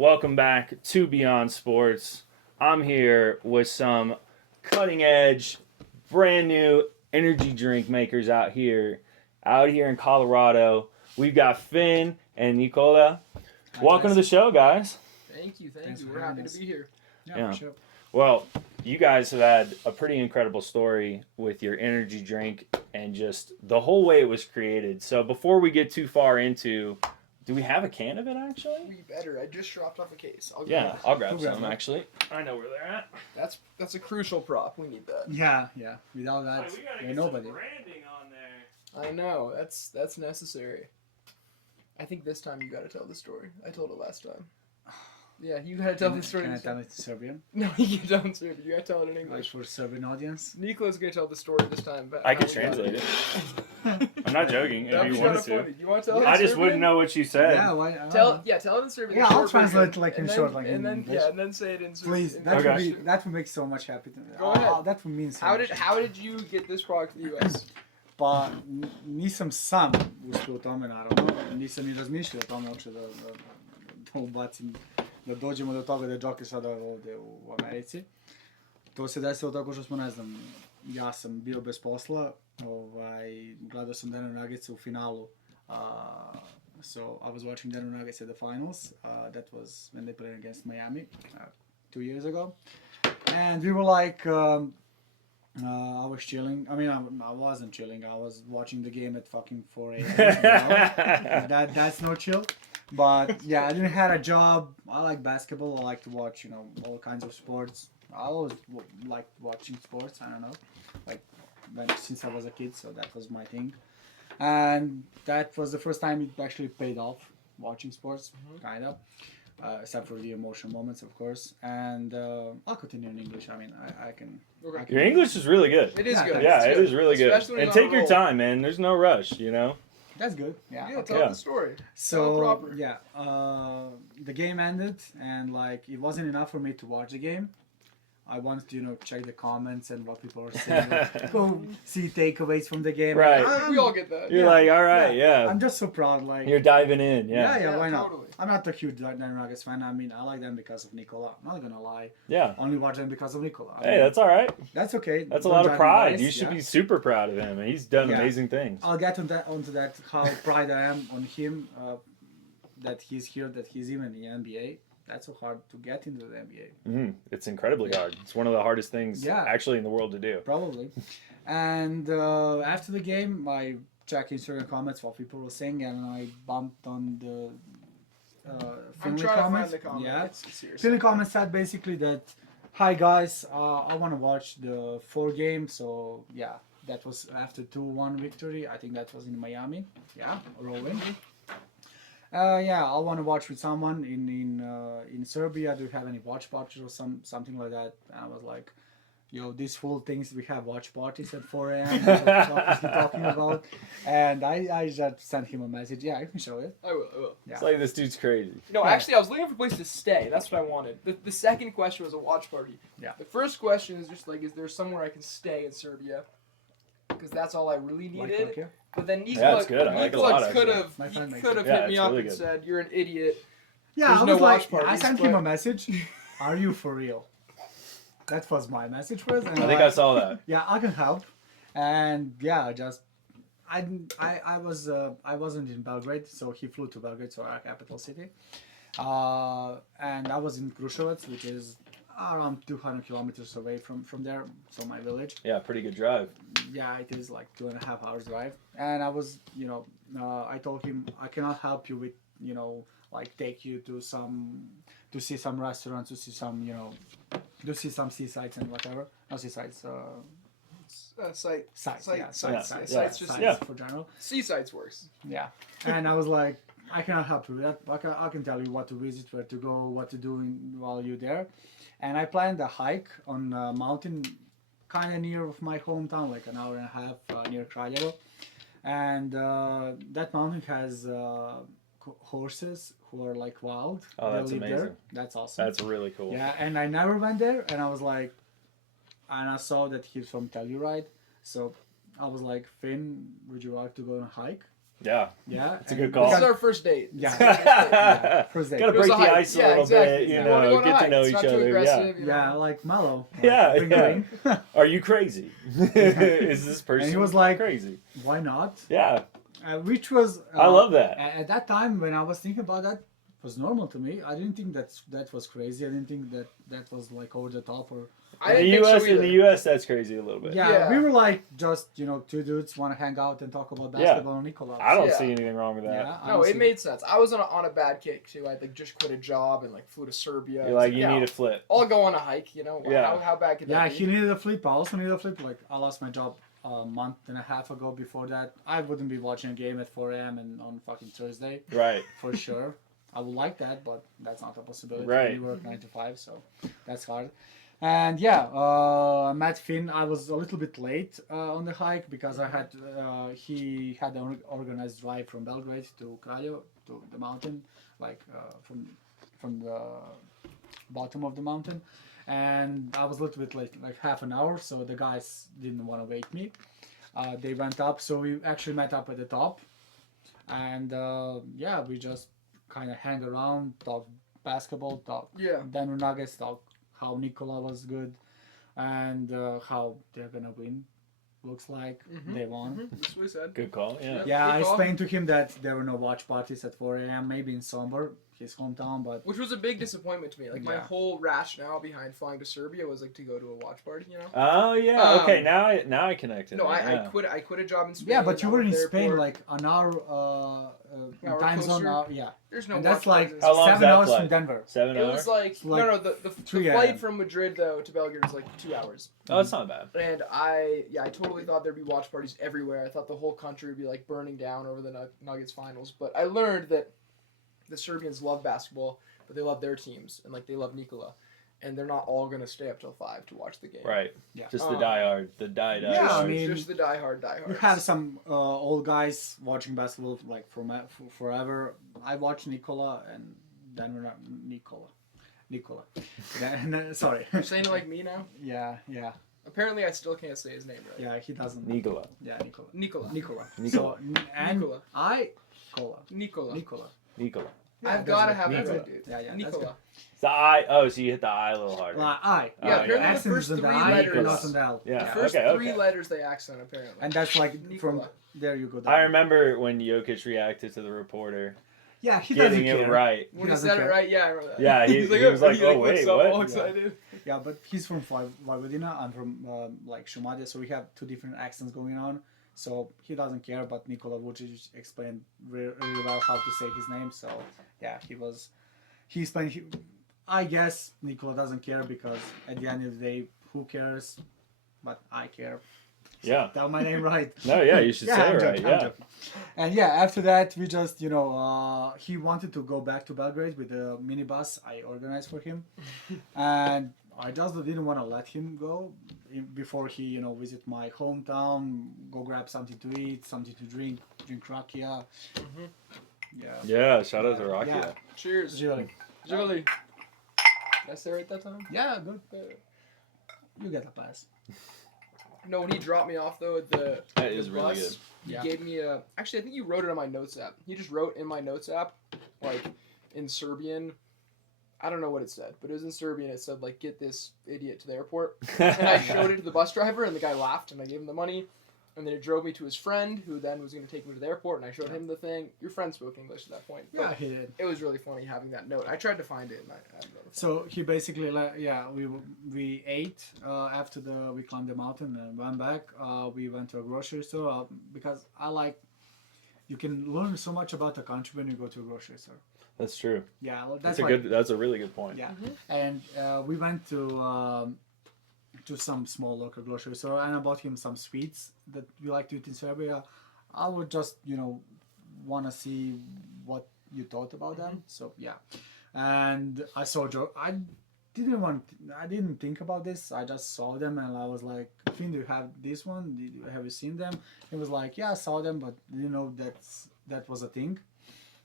Welcome back to Beyond Sports. I'm here with some cutting edge, brand new energy drink makers out here in Colorado. We've got Finn and Nikola. Welcome to the show, guys. Thank you. Thanks We're happy to be here. Yeah. For sure. Well, you guys have had a pretty incredible story with your energy drink and just the whole way it was created. So before we get too far into, do we have a can of it actually? We better. I just dropped off a case. I'll grab some actually. I know where they're at. That's a crucial prop. We need that. Yeah. Without that, we gotta you're get nobody. some branding on there. I know. That's necessary. I think this time you got to tell the story. I told it last time. Yeah, you got to tell the story. Can I tell it to Serbian? No, you can't tell it in Serbian. You got to tell it in Like English. for Serbian audience? Nikola's gonna tell the story this time. But I can translate it. I'm not joking. If That'd you be wanted kind of to. funny. You want to tell it? I in just Serbian? wouldn't know what you said. Yeah, why? Tell it in Serbian. Yeah, the I'll short translate version, like in and short, then, like and in then English. and then say it in Serbian. Please, in that English. would make so much happy. Go ahead. That would mean so How much. did you get this product to the US? Pa nisam sam uspio u tome, naravno. Nisam ni razmišljao o tome uopće da ubacim, da dođemo do toga da je Joker sada ovdje u Americi. To se desilo tako što smo, ne znam, ja sam bio bez posla, gledao sam Denver Nuggets u finalu. So I was watching Denver Nuggets at the finals. That was when they played against Miami 2 years ago. And we were like, I was chilling. I mean, I wasn't chilling. I was watching the game at fucking 4 a.m. That's no chill. But yeah, I didn't have a job. I like basketball. I like to watch, all kinds of sports. I always liked watching sports. I don't know, since I was a kid. So that was my thing. And that was the first time it actually paid off, watching sports, kind of. Except for the emotional moments, of course. And I'll continue in English. I mean, I can... Okay. Your English is really good. It is good. Yeah, It's it is really good. Especially when And you're take on a your roll. time, man. There's no rush, That's good. Yeah. Yeah, Okay. tell the story. Tell it So proper. yeah, the game ended, and it wasn't enough for me to watch the game. I wanted to check the comments and what people are saying. Go see takeaways from the game. Right. We all get that. You're like, all right, yeah. I'm just so proud. You're diving in, Yeah, why not? Totally. I'm not a huge Denver Nuggets fan. I mean, I like them because of Nikola. I'm not gonna lie. Yeah. Only watch them because of Nikola. Hey, that's all right. That's okay. That's a Don't lot of judge me, pride. guys. You should Yeah. be super proud of him. He's done Yeah. amazing things. I'll get onto that how proud I am on him that he's here, that he's even in the NBA. That's so hard to get into the NBA. It's incredibly hard. It's one of the hardest things actually in the world to do. Probably. And after the game, I checked Instagram comments what people were saying, and I bumped on the I'm Finley trying to comments. find the comment. Yeah. It's serious. Finley comments said basically that, "Hi guys, I want to watch the 4 game." So yeah, that was after 2-1 victory. I think that was in Miami. Yeah, rolling. Yeah, I want to watch with someone in Serbia. Do you have any watch parties or something like that? And I was like, these fool thinks we have watch parties at 4 a.m. What the fuck is he talking about? And I just sent him a message. Yeah, I can show it. I will. Yeah. It's like this dude's crazy. No, Yeah. actually, I was looking for a place to stay. That's what I wanted. The second question was a watch party. Yeah. The first question is just like, is there somewhere I can stay in Serbia? Because that's all I really needed. Like here? But then That's good. I like it a lot, could actually. have My friend makes hit it. Yeah, me it's up really and good. said, "You're an idiot." Yeah, There's I no was watch like, I parties, sent him but- a message. Are you for real? That was my message first. And I think I saw that. Yeah, I can help. And yeah, I wasn't in Belgrade, so he flew to Belgrade, so our capital city. And I was in Kruševac, which is around 200 kilometers away from there, so my village. Yeah, pretty good drive. Yeah, it is like 2.5 hours drive. And I was, I told him I cannot help you with, take you to see some restaurants, to see some, to see some seasides and whatever. Not seasides, sites. Sites just For general. seasides works. Yeah. And I was like, I cannot help you with that. I can tell you what to visit, where to go, what to do while you're there. And I planned a hike on a mountain kind of near of my hometown, like an hour and a half near Kraljevo. And that mountain has horses who are like wild. Oh, They that's live amazing. there. That's awesome. That's really cool. Yeah, and I never went there, and I was like, and I saw that he's from Telluride, so I was like, Finn, would you like to go on a hike? Yeah. Yeah, It's a good and call. This is because- our first date. Yeah. Gotta First date. break It was the a hike. ice a Yeah, little exactly. bit, you You wanna know, go on a get to hike. know It's each not too other. Yeah. aggressive, you know. Yeah, like mellow. Like, Yeah, bring the yeah. ring. Are you crazy? Is this person And he was like- crazy? Why not? Yeah, Which was. I love that. At that time, when I was thinking about that, it was normal to me. I didn't think that was crazy. I didn't think that was like over the top or. I In the didn't think U.S., so in either. the U.S., that's crazy a little bit. Yeah, Yeah. we were like just two dudes want to hang out and talk about basketball and Nikola. I don't Yeah. see anything wrong with that. Yeah, I No, don't it see- made sense. I was on a bad kick too. I like just quit a job and like flew to Serbia. You're like, you yeah, need a flip. I'll go on a hike. You know, Yeah. how bad could Yeah, that he be? needed a flip. I also needed a flip. Like I lost my job a month and a half ago. Before that, I wouldn't be watching a game at 4 a.m. and on fucking Thursday Right. for sure. I would like that, but that's not a possibility. Right. We work 9 to 5, so that's hard. And yeah, met Finn. I was a little bit late on the hike because I had he had an organized drive from Belgrade to Kraljevo to the mountain, like from the bottom of the mountain, and I was a little bit late, like half an hour. So the guys didn't want to wait me. They went up, so we actually met up at the top, and yeah, we just kind of hang around, talk basketball, talk Yeah. Denver Nuggets, talk how Nikola was good, and how they're gonna win. Looks like Mhm. they won. Mhm. That's what he said. Good call. Yeah. Yeah, I Good call. explained to him that there were no watch parties at 4 a.m. Maybe in Sombor, his hometown, but Which was a big disappointment to me. Like my Yeah. whole rationale behind flying to Serbia was like to go to a watch party. You know. Oh yeah. Okay. Um, Now I connected. No, it, I yeah. quit. I quit a job in Spain. yeah, but you I were went in to the Spain airport. like an hour Hour time zone. closer. Yeah, There's no and that's watch like parties. How long is 7 that hours flight? from Denver. 7 It hours. was like, like the 3 flight a.m. from Madrid though to Belgrade was like 2 hours. Oh, that's not bad. And I totally thought there'd be watch parties everywhere. I thought the whole country would be like burning down over the Nuggets finals. But I learned that the Serbians love basketball, but they love their teams and like they love Nikola, and they're not all gonna stay up till 5 to watch the game. Right. Yeah. Just the Um, diehard. The die. Yeah, I Just, mean, just the diehard. You have some old guys watching basketball like for forever. I watch Nikola and then we're not Nikola. Then, sorry. You're saying it like me now. Yeah. Apparently, I still can't say his name right. Yeah, he doesn't. Nikola. Yeah, Nikola. Nikola. Nikola. Nikola. So, and Nikola. Nikola. Nikola. Yeah, I've got to that's have good. that Nikola. right, dude. Yeah, that's Nikola. It's the I. Oh, so you hit the I a little harder. I. Yeah, Oh, apparently the Accent first is on the three I, letters. not on the L. Yeah. The first okay. three Okay. letters they accent apparently. And that's like from Nikola. there you go. I down. remember when Jokic reacted to the reporter, Yeah, he doesn't getting it care. right. When he doesn't said it care. right, yeah, I remember that. Yeah, he was like, he "Oh, went wait, so what?" all Yeah. excited. Yeah, but he's from Vojvodina. I'm from like Šumadija, so we have two different accents going on. So he doesn't care, but Nikola Vucic explained really well how to say his name. So yeah, he explained. I guess Nikola doesn't care because at the end of the day, who cares? But I care. So Yeah. tell my name right. No, yeah, you should say I'm it joking, right. I'm Yeah. joking. And yeah, after that, we just, he wanted to go back to Belgrade with the minibus I organized for him. And I just didn't want to let him go before he, visit my hometown, go grab something to eat, something to drink rakia. Mhm. Yeah. Yeah. Shout out to Rocky. Yeah. Cheers. Really. Julie. Did I say it right that time? Yeah, good. You get a pass. No, when he dropped me off though at the That is really bus, good. he Yeah. gave me a. Actually, I think you wrote it on my notes app. He just wrote in my notes app, like in Serbian. I don't know what it said, but it was in Serbian. It said like, "Get this idiot to the airport." And I showed it to the bus driver, and the guy laughed, and I gave him the money. And then it drove me to his friend, who then was going to take me to the airport, and I showed him the thing. Your friend spoke English at that point. But Yeah, he did. it was really funny having that note. I tried to find it, and I don't know. So he basically, we ate after we climbed the mountain and went back. We went to a grocery store because you can learn so much about the country when you go to a grocery store. That's true. Yeah, well, That's that's a good. That's a really good point. Yeah, Mhm. and we went to some small local grocery store, and I bought him some sweets that we like to eat in Serbia. I would just want to see what you thought about them. So yeah, and I saw Joe. I didn't think about this. I just saw them and I was like, Finn, do you have this one? Have you seen them? He was like, yeah, I saw them, but that was a thing.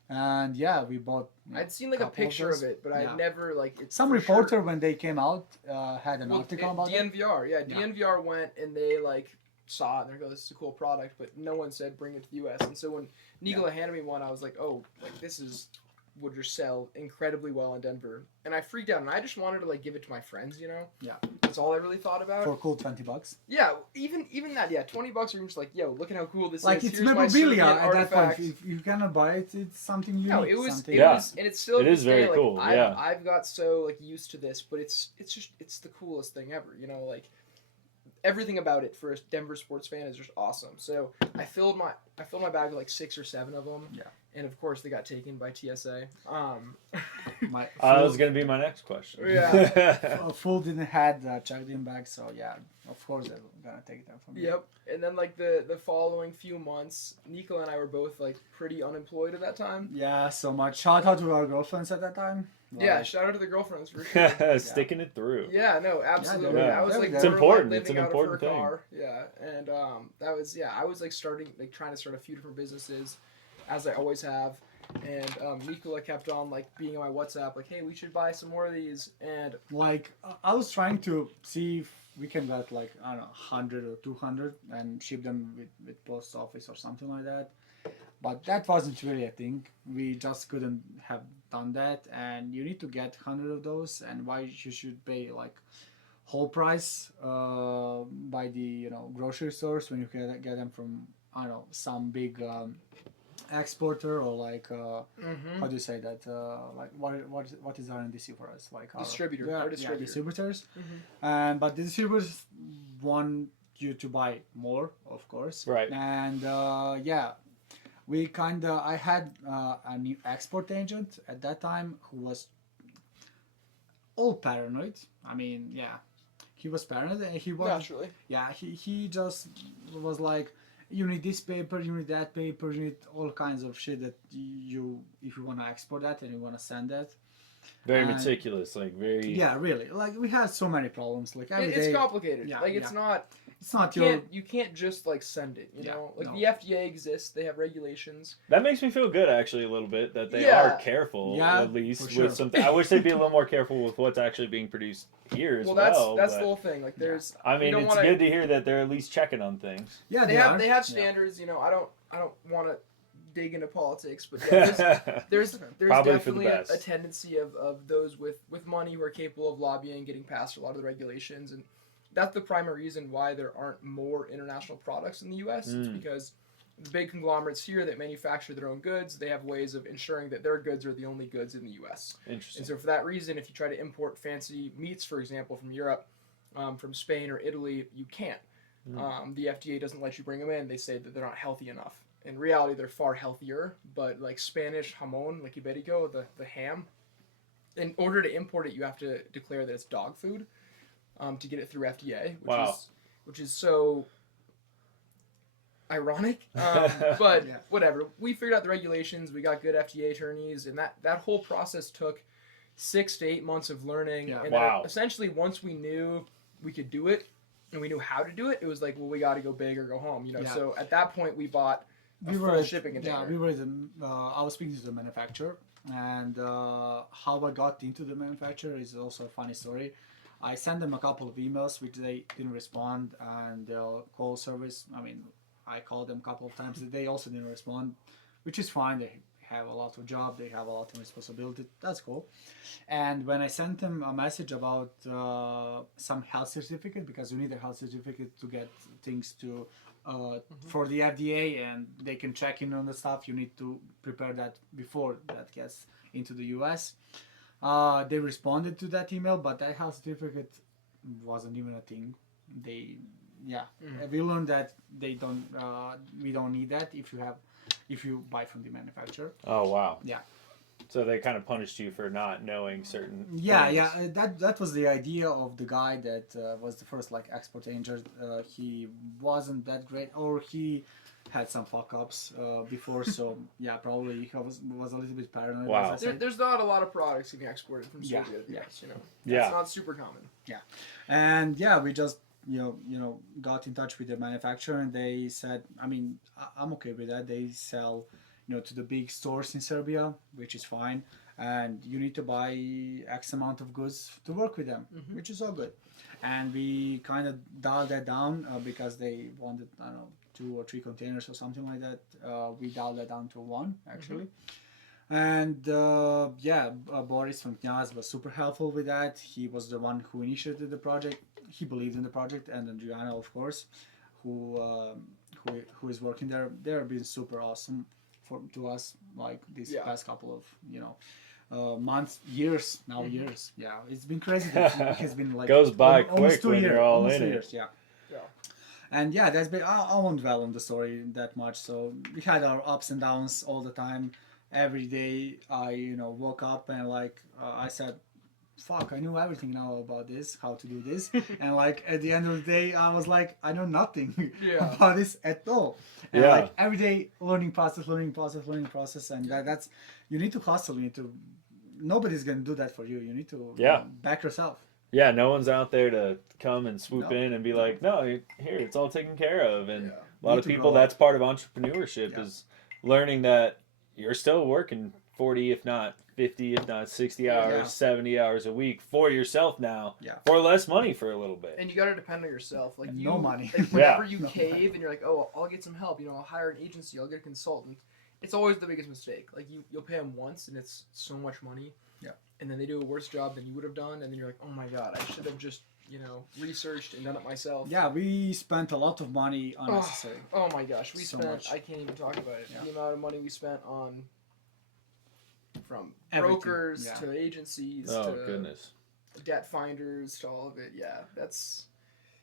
And yeah, we bought. I'd seen like a couple of picture those. of it, but Yeah. I'd never like. It's Some for reporter sure. when they came out had an Well, article about it. DNVR, yeah, Yeah. DNVR went and they like saw it and they're like, oh, this is a cool product, but no one said bring it to the U.S. And so when Nikola handed me one, I was like, oh, like this would just sell incredibly well in Denver. And I freaked out, and I just wanted to like give it to my friends, you know? Yeah. That's all I really thought about. For a cool $20. Yeah, even that, yeah, $20 or just like, yo, look at how cool this Like is. it's Here's my memorabilia Serbian at that artifact. point. If you cannot buy it, it's something unique. No, it was, something... Yeah. and it's still It to is this very day, like, cool, yeah. I've got so like used to this, but it's the coolest thing ever, you know, like everything about it for a Denver sports fan is just awesome. So I filled my bag with like 6 or 7 of them. Yeah. And of course they got taken by TSA. That was gonna be my next question. Yeah. Full didn't had checked in bag, so yeah, of course they're gonna take them from you. Yep. And then like the following few months, Nikola and I were both like pretty unemployed at that time. Yeah, so much. Shout out to our girlfriends at that time. Yeah, shout out to the girlfriends for sure. Sticking it through. Yeah, no, absolutely. Yeah. I was like, It's literally important. living It's an out important of her thing. car. Yeah, and that was I was like trying to start a few different businesses, as I always have. And Nikola kept on like being on my WhatsApp, like, hey, we should buy some more of these. And like I was trying to see if we can get like I don't know 100 or 200 and ship them with post office or something like that. But that wasn't really a thing. We just couldn't have done that, and you need to get 100 of those. And why you should pay like whole price by the grocery stores when you can get them from I don't know some big exporter or like how do you say that like what is RNDC for us like Distributor. our distributors and but the distributors want you to buy more, of course, Right. and we I had a new export agent at that time who was all paranoid. I mean, yeah, he was paranoid and he was naturally, he just was like, you need this paper, you need that paper, you need all kinds of shit that you if you want to export that and you want to send that. Very And- meticulous, like very. Yeah, really. Like we had so many problems. Like every it's day, complicated. Yeah, like it's not. it's not your. You can't just like send it. You Yeah, know, like no. the FDA exists. They have regulations. That makes me feel good, actually, a little bit that they Yeah. are careful, Yeah, at least for sure. with something. I wish they'd be a little more careful with what's actually being produced here as Well, well. that's but, the whole thing. Like there's. I you mean, don't it's wanna- good to hear that they're at least checking on things. Yeah, They are. have Yeah. standards. You know, I don't want to dig into politics, but yeah, there's Probably for the definitely best. a tendency of those with money who are capable of lobbying, getting past a lot of the regulations, and that's the primary reason why there aren't more international products in the U.S. It's because the big conglomerates here that manufacture their own goods, they have ways of ensuring that their goods are the only goods in the U.S. Interesting. And so for that reason, if you try to import fancy meats, for example, from Europe, from Spain or Italy, you can't. The FDA doesn't let you bring them in. They say that they're not healthy enough. In reality, they're far healthier, but like Spanish jamón, like Iberico, the ham, in order to import it, you have to declare that it's dog food to get it through FDA, which is so ironic. But Yeah. whatever. We figured out the regulations. We got good FDA attorneys, and that whole process took 6 to 8 months of learning. Yeah. And Wow. then essentially, once we knew we could do it and we knew how to do it, it was like, well, we got to go big or go home. You know. Yeah. So at that point, we bought a We full were shipping container. Yeah, we were I was speaking to the manufacturer, and how I got into the manufacturer is also a funny story. I sent them a couple of emails which they didn't respond, and their call service. I mean, I called them a couple of times. They also didn't respond, which is fine. They have a lot of job. They have a lot of responsibility. That's cool. And when I sent them a message about some health certificate, because you need a health certificate to get things to for the FDA, and they can check in on the stuff. You need to prepare that before that gets into the US. They responded to that email, but that health certificate wasn't even a thing. We learned that they don't. We don't need that if you buy from the manufacturer. Oh wow. Yeah. So they kind of punished you for not knowing certain. Yeah, things. yeah. That was the idea of the guy that was the first like export agent. He wasn't that great, or he had some fuck ups before. So yeah, probably he was a little bit paranoid. Wow. As I said. There's not a lot of products getting exported from Yeah, Serbia. yeah. You know. Yeah. It's not super common. And yeah, we just got in touch with the manufacturer, and they said, I mean, I'm okay with that. They sell to the big stores in Serbia, which is fine. and you need to buy X amount of goods to work with them, Mhm. which is all good. And we kind of dialed that down because they wanted, I don't know, 2 or 3 containers or something like that. We dialed that down to 1 actually. And Boris from Knyaz was super helpful with that. He was the one who initiated the project. He believed in the project, and then Juliana, of course, who is working there. They've been super awesome to us, like these past couple of months, years now, years. Yeah, it's been crazy. It has been like Goes by almost quick 2 when years, you're all almost in 2 it. years. Yeah. Yeah. And yeah, that's been. I won't dwell on the story that much. So we had our ups and downs all the time. Every day, I woke up and I said, "Fuck, I knew everything now about this, how to do this." And like at the end of the day, I was like, "I know nothing Yeah. about this at all." And Yeah. like every day, learning process, and that's you need to hustle. You need to. Nobody's gonna do that for you. You need to back yourself. Yeah, no one's out there to come and swoop No. in and be like, no, here, it's all taken care of. And Yeah. a lot Need of to people, grow up. that's part of entrepreneurship Yeah. is learning that you're still working 40, if not 50, if not 60 hours, Yeah. 70 hours a week for yourself now, Yeah. for less money for a little bit. And you gotta depend on yourself. Like And you, no money. Like whenever Yeah. you No cave money. and you're like, oh, I'll get some help. I'll hire an agency. I'll get a consultant. It's always the biggest mistake. Like you'll pay them once, and it's so much money. Yeah. And then they do a worse job than you would have done, and then you're like, oh my god, I should have just researched and done it myself. Yeah, we spent a lot of money unnecessary. Oh my gosh, we So spent. much. I can't even talk about it. Yeah. The amount of money we spent on from Everything, brokers yeah. to agencies Oh, to goodness. debt finders to all of it. Yeah, that's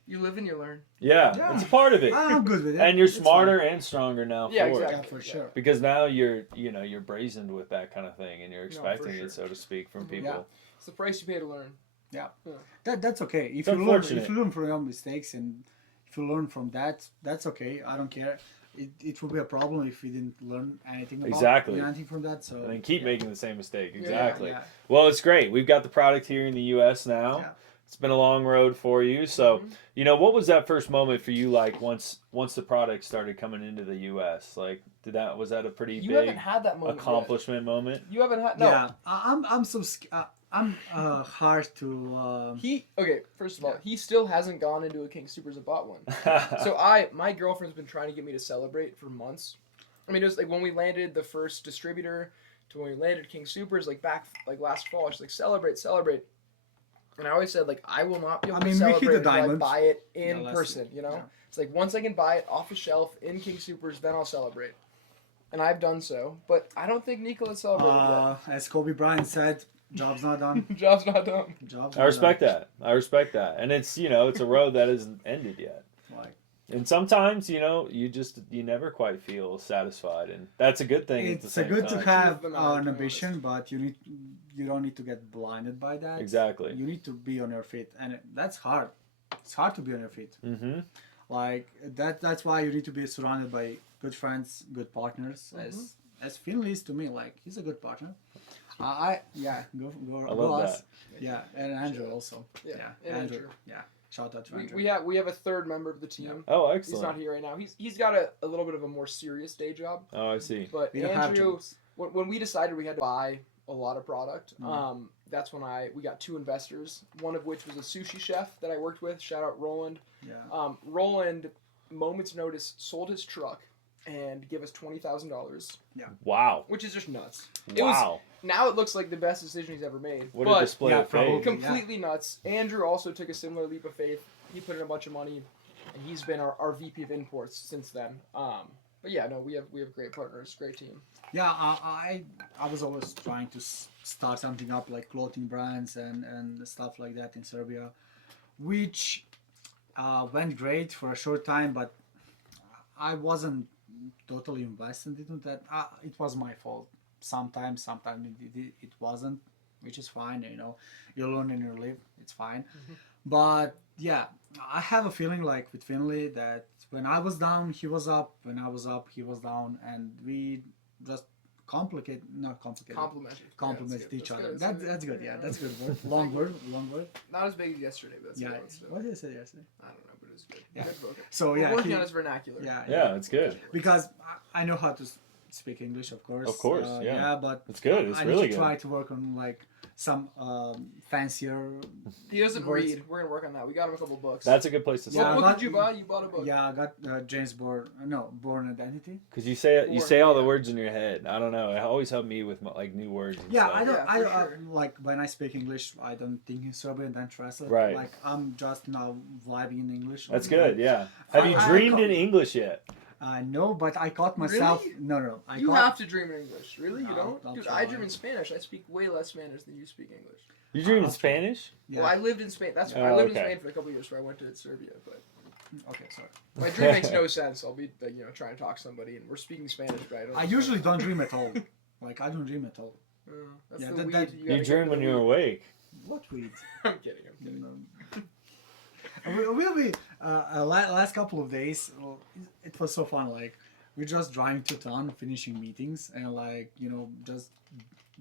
you live and you learn. Yeah, Yeah. it's part of it. I'm good with it. And you're It's smarter and stronger now Yeah, for exactly. it. Yeah, for sure. Because now you're brazened with that kind of thing and you're No, for expecting sure. it, so to speak, from Mhm. people. Yeah. It's the price you pay to learn. That's okay. It's If unfortunate. you learn from your mistakes and if you learn from that, that's okay. I don't care. It would be a problem if we didn't learn anything about Exactly. anything from that. So And then keep yeah. making the same mistake. Yeah, Exactly. Yeah. Well, it's great. We've got the product here in the U.S. now. Yeah. It's been a long road for you. So, Mhm. what was that first moment for you like once the product started coming into the U.S.? Like, was that a pretty You big haven't had that moment. accomplishment moment? Yet. You haven't had no. Yeah, I'm so I'm hard to. First of all, he still hasn't gone into a King Supers and bought one. So my girlfriend's been trying to get me to celebrate for months. I mean, it was like when we landed the first distributor to when we landed King Supers, like back like last fall. She's like, celebrate. And I always said like I will not be able I to mean, we hit celebrate the until I diamond. buy it in Yeah, last person. year. Yeah. It's like once I can buy it off the shelf in King Supers, then I'll celebrate. And I've done so, but I don't think Nikola celebrated As Kobe Bryant said, job's not done. yet. Job's not done. Job's I not respect done. that. I respect that. And it's it's a road that isn't ended yet. Like, And sometimes you never quite feel satisfied, and that's a good thing. At the it's same good time. to have Keep them out, an to be ambition, but you don't need to get blinded by that. Exactly. You need to be on your feet, and that's hard. It's hard to be on your feet. Mm-hmm. Like that's why you need to be surrounded by good friends, good partners. As Finley is to me, like he's a good partner. Go I go love us. that. Yeah, and Andrew also. Yeah, and Andrew. Yeah, shout out to Andrew. We have a third member of the team. Oh, He's not excellent. here right now. He's got a little bit of a more serious day job. Oh, I see. But We don't have Andrew, jobs. when we decided we had to buy a lot of product, Mhm. that's when we got 2 investors. One of which was a sushi chef that I worked with. Shout out Roland. Yeah. Roland, moment's notice, sold his truck and give us $20,000, Wow. which is just nuts. Wow. Now it looks like the best decision he's ever made. What but a display Yeah, of probably. faith. completely nuts. Andrew also took a similar leap of faith. He put in a bunch of money, and he's been our VP of imports since then. But yeah, no, we have great partners, great team. Yeah, I was always trying to start something up like clothing brands and stuff like that in Serbia, which went great for a short time, but I wasn't totally invested into that. It was my fault. Sometimes it wasn't, which is fine. You learn and you live. It's fine. But yeah, I have a feeling like with Finley that when I was down, he was up. When I was up, he was down, and we just complemented each other. That's good. Yeah, that's good word. Long word. Not as big as yesterday, but that's Yeah. good. So. What did I say yesterday? I don't know, but it was good. Yeah. Good book. So We're yeah, working on his vernacular. yeah, Yeah, it's good. because I know how to speak English, of course. Of course, yeah. Yeah, but It's good. It's I really need to good. try to work on like some fancier. He doesn't words. read. We're gonna work on that. We got him a couple books. That's a good place to Yeah, start. What book but- did you buy? You bought a book. Yeah, I got James Born Identity. Because you say Or- all the yeah. words in your head. I don't know. It always helped me with like new words. And Yeah, stuff. I don't. Yeah, I for sure. like when I speak English, I don't think in Serbian, then translate. Right. Like I'm just now vibing in English. That's good. Yeah. Have you I dreamed can't- in English yet? No, but I caught myself. Really? No. You have to dream in English. Really? You No, don't? I'll Dude, try. I dream in Spanish. I speak way less Spanish than you speak English. You dream in I'll- Spanish? Yeah. Well, I lived in Spain. I Oh, lived in okay. Spain for a couple years, where I went to Serbia. But Okay, sorry. my dream makes no sense. I'll be like, trying to talk to somebody, and we're speaking Spanish, but I don't. I usually don't dream at all. Like I don't dream at all. That's Yeah, the that- weed. that- You, You gotta dream get when the you're weed. awake. What weed? I'm kidding. I'm kidding. We'll be last couple of days. It was so fun. Like we're just driving to town, finishing meetings, and like just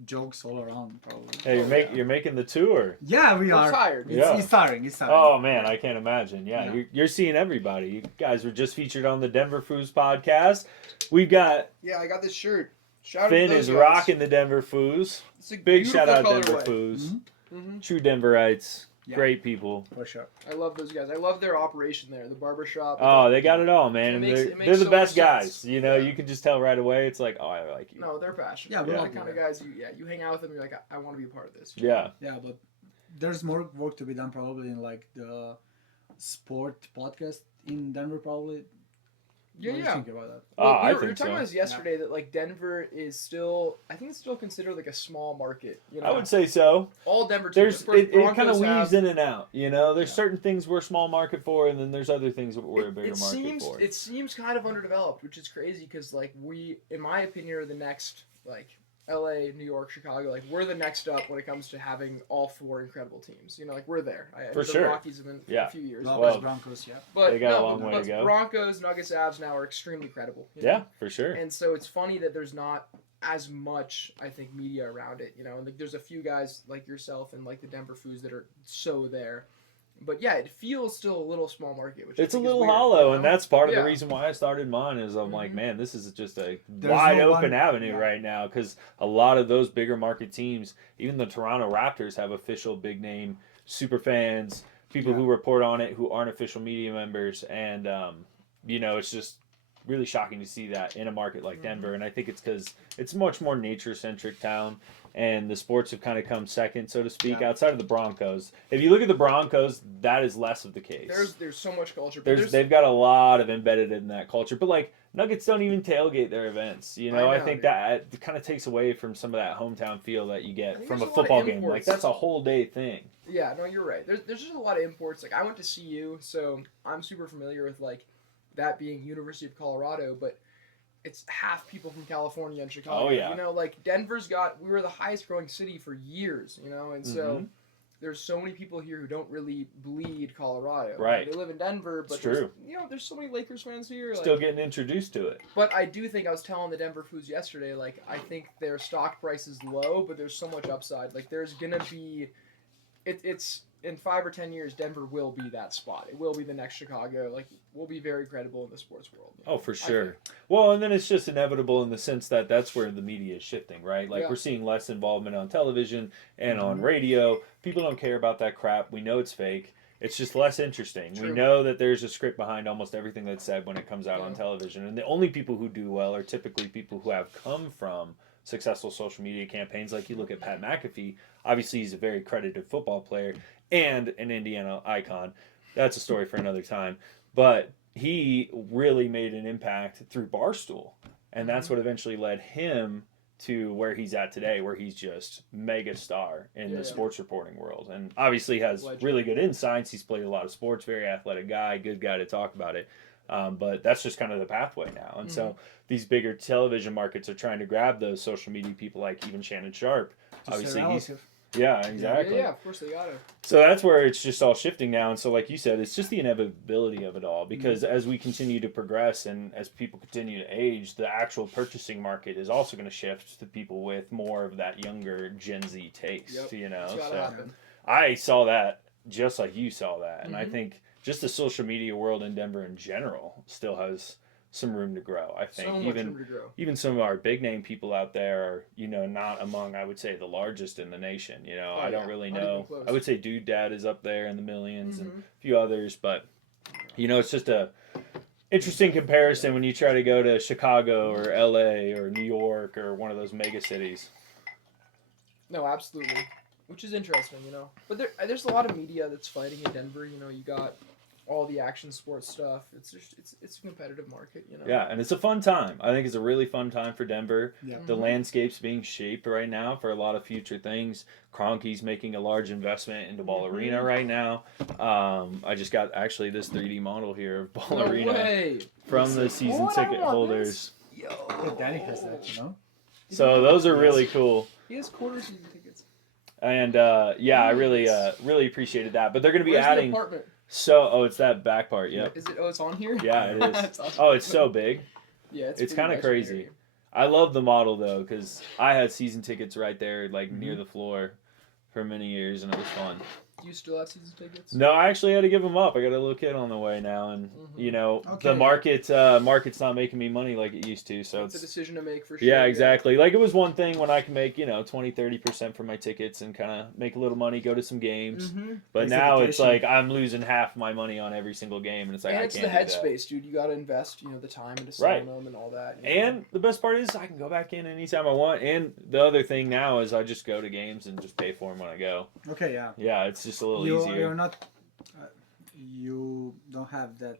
jokes all around. Probably. Hey, you're making the tour. Yeah, we We're are. tired. Yeah. It's tiring. It's tiring. Oh man, I can't imagine. Yeah, Yeah. You're seeing everybody. You guys were just featured on the Denver Foods podcast. We've got Yeah, I got this shirt. Shout out Finn to those is guys. rocking the Denver Foods. It's a Big beautiful shout out colorway. Denver Foods. Mm-hmm. True Denverites. Yeah. Great people. For sure. I love those guys. I love their operation there. The barbershop. Oh, they got it all, man. It And makes- they're, it makes they're the so best much guys. sense. You know, Yeah. you can just tell right away. It's like, oh, I like you. No, they're passionate. Yeah, we They're all the do kind of that. guys you hang out with them. You're like, I want to be a part of this. Yeah. Yeah, but there's more work to be done probably in like the sport podcast in Denver probably. Yeah, What do you yeah. think about that? Oh, Well, I we were think talking so. about this yesterday that like Denver is still, I think it's still considered like a small market. You know, I would say so. all Denver teams. There's of course, it kind of Broncos weaves have- in and out. You know, there's Yeah. certain things we're small market for, and then there's other things that we're a bigger it market seems for. it seems kind of underdeveloped, which is crazy because like we, in my opinion, are the next like LA, New York, Chicago. Like we're the next up when it comes to having all four incredible teams. You know, like we're there. For the sure. Rockies have been for Yeah. a few years. Love Well, Broncos, yeah. But They got a no, long way but to go. Broncos, Nuggets, Avs now are extremely credible. you Yeah, know? for sure. And so it's funny that there's not as much, I think, media around it. You know, and like there's a few guys like yourself and like the Denver Foods that are so there. But yeah, it feels still a little small market. Which I It's a think is little weird, hollow, you know? and that's part of Yeah. the reason why I started mine. Is I'm like, Mhm. man, this is just a There's wide no open one- avenue yeah. right now because a lot of those bigger market teams, even the Toronto Raptors, have official big name super fans, people Yeah. who report on it who aren't official media members, and it's just really shocking to see that in a market like Mhm. Denver. And I think it's because it's a much more nature centric town. And the sports have kind of come second, so to speak, Yeah. outside of the Broncos. If you look at the Broncos, that is less of the case. There's so much culture. But They've got a lot of embedded in that culture, but like Nuggets don't even tailgate their events. You know, I I know, think dude. that it kind of takes away from some of that hometown feel that you I get think from a there's a lot of football game. Like imports. that's a whole day thing. Yeah, no, you're right. There's just a lot of imports. Like I went to CU, so I'm super familiar with like that being University of Colorado, but it's half people from California and Chicago. Oh, yeah. You know, like Denver's we were the highest growing city for years, you know, and so Mhm. there's so many people here who don't really bleed Colorado. Right. They live in Denver, but It's there's, true. there's so many Lakers fans here. Still like, getting introduced to it. but I do think I was telling the Denver Foods yesterday, like I think their stock price is low, but there's so much upside. Like there's gonna be, it's in 5 or 10 years, Denver will be that spot. It will be the next Chicago. Like we'll be very credible in the sports world. Oh, for I sure. think. Well, and then it's just inevitable in the sense that that's where the media is shifting, right? Like Yeah. we're seeing less involvement on television and on Mhm. radio. People don't care about that crap. We know it's fake. It's just less interesting. We True. know that there's a script behind almost everything that's said when it comes out on Yeah. television. And the only people who do well are typically people who have come from successful social media campaigns. Like you look at Pat McAfee, obviously he's a very credited football player and an Indiana icon. That's a story for another time. But he really made an impact through Barstool. And that's Mm-hmm. what eventually led him to where he's at today, where he's just mega star in Yeah. the sports reporting world. And obviously has Legend. really good insights. He's played a lot of sports, very athletic guy, good guy to talk about it. But that's just kind of the pathway now. And so these bigger television markets are trying to grab those social media people like even Shannon Sharp. Just a Obviously, he's relative. yeah, exactly. Yeah, of course they got it. So that's where it's just all shifting now. And so, like you said, it's just the inevitability of it all. Because as we continue to progress and as people continue to age, the actual purchasing market is also going to shift to people with more of that younger Gen Z taste. Yep. You know, It's gotta so happen. I saw that just like you saw that, and I Mhm. think just the social media world in Denver in general still has some room to grow. I think So much room to grow. even some of our big name people out there are, not among, I would say, the largest in the nation. I don't really Not even know. close. I would say Dude Dad is up there in the millions and Mhm. a few others, but it's just a interesting comparison when you try to go to Chicago or LA or New York or one of those mega cities. No, absolutely. Which is interesting, But there's a lot of media that's fighting in Denver. You got all the action sports stuff. It's a competitive market, Yeah, and it's a fun time. I think it's a really fun time for Denver. Yeah. The landscape's being shaped right now for a lot of future things. Kroenke's making a large investment into Ball Arena right now. I just got actually this 3D model here of Ball No Arena way. from the season What? I ticket want holders. Yo. Yeah, Danny has that, So those are really cool. He has quarter season tickets. And I really appreciated that. But they're going to be Where's adding. the apartment? It's that back part. Yep. Is it? Oh, it's on here. Yeah, it is. That's awesome. Oh, it's so big. Yeah, It's kind of legendary. crazy. I love the model though, because I had season tickets right there, like near the floor, for many years, and it was fun. Do you still have season tickets? No, I actually had to give them up. I got a little kid on the way now, and Okay. the market's not making me money like it used to. So It's a decision to make for sure. yeah, exactly. Like it was one thing when I can make 20-30% from my tickets and kind of make a little money, go to some games. Mm-hmm. But It's now it's dedication. like I'm losing half my money on every single game, and it's like And I it's can't the do that. headspace, dude. You got to invest, the time into Right. selling them and all that. And the best part is I can go back in anytime I want. And the other thing now is I just go to games and just pay for them when I go. Okay, yeah. Yeah, it's just a little easier. You're not. You don't have that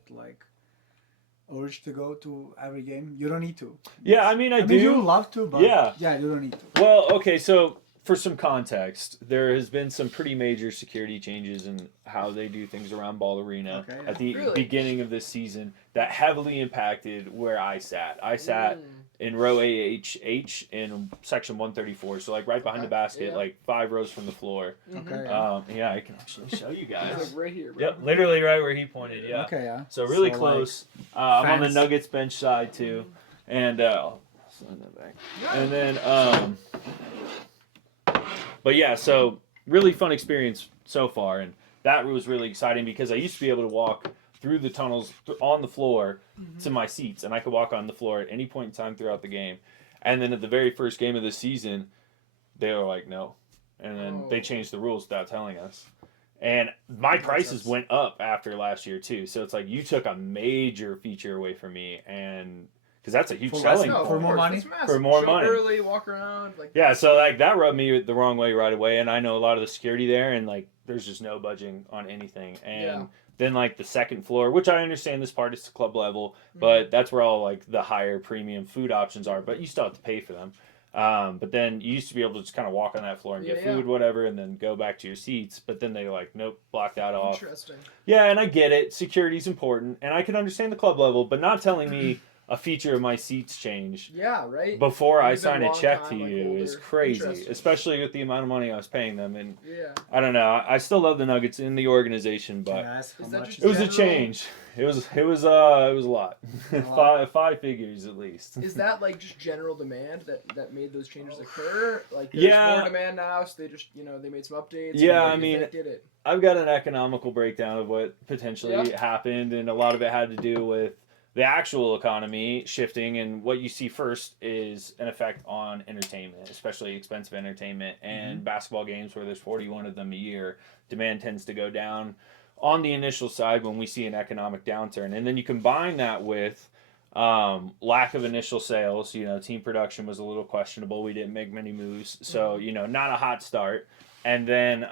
urge to go to every game. You don't need to. Yeah, I mean, I do. You love to, but Yeah. you don't need to. Well, okay, so for some context, there has been some pretty major security changes in how they do things around Ball Arena Okay. at the Really? beginning of this season that heavily impacted where I sat. I sat in row AHH in section 134, so like right behind the basket, yeah. like 5 rows from the floor. Okay. Yeah, I can actually show you guys. Like right here, bro. Yep, literally right where he pointed. Yeah. Okay, yeah. So really So, close. I'm on the fans- Nuggets bench side too, and I'll slide that back. And then, but yeah, so really fun experience so far, and that was really exciting because I used to be able to walk through the tunnels on the floor to my seats, and I could walk on the floor at any point in time throughout the game. And then at the very first game of the season, they were like, no. And then they changed the rules without telling us. And my prices went up after last year too. So it's like you took a major feature away from me, and because that's a huge For selling wrestling, point. for more money? That's massive. For more Show money. early, walk around. Like, Yeah, so like that rubbed me the wrong way right away, and I know a lot of the security there, and like there's just no budging on anything. And Yeah. then like the second floor, which I understand this part is club level, but that's where all like the higher premium food options are, but you still have to pay for them. But then you used to be able to just kind of walk on that floor and get Yeah. food, whatever, and then go back to your seats. But then they like, nope, block that off. Interesting. Yeah, and I get it. Security's important, and I can understand the club level, but not telling me a feature of my seats change Yeah, right? before I You've been sign a long check time, to like, you older. is crazy, Interesting. especially with the amount of money I was paying them. And Yeah. I don't know. I still love the Nuggets in the organization, Can I but ask how Is that much? just it was a general- change. It was a lot. lot. five figures at least. Is that like just general demand that made those changes occur? Like there's Yeah. more demand now, so they just they made some updates. Yeah, and I mean, they did it. I've got an economical breakdown of what potentially Yeah. happened, and a lot of it had to do with the actual economy shifting. And what you see first is an effect on entertainment, especially expensive entertainment and basketball games where there's 41 of them a year. Demand tends to go down on the initial side when we see an economic downturn, and then you combine that with lack of initial sales. Team production was a little questionable. We didn't make many moves, so not a hot start. And then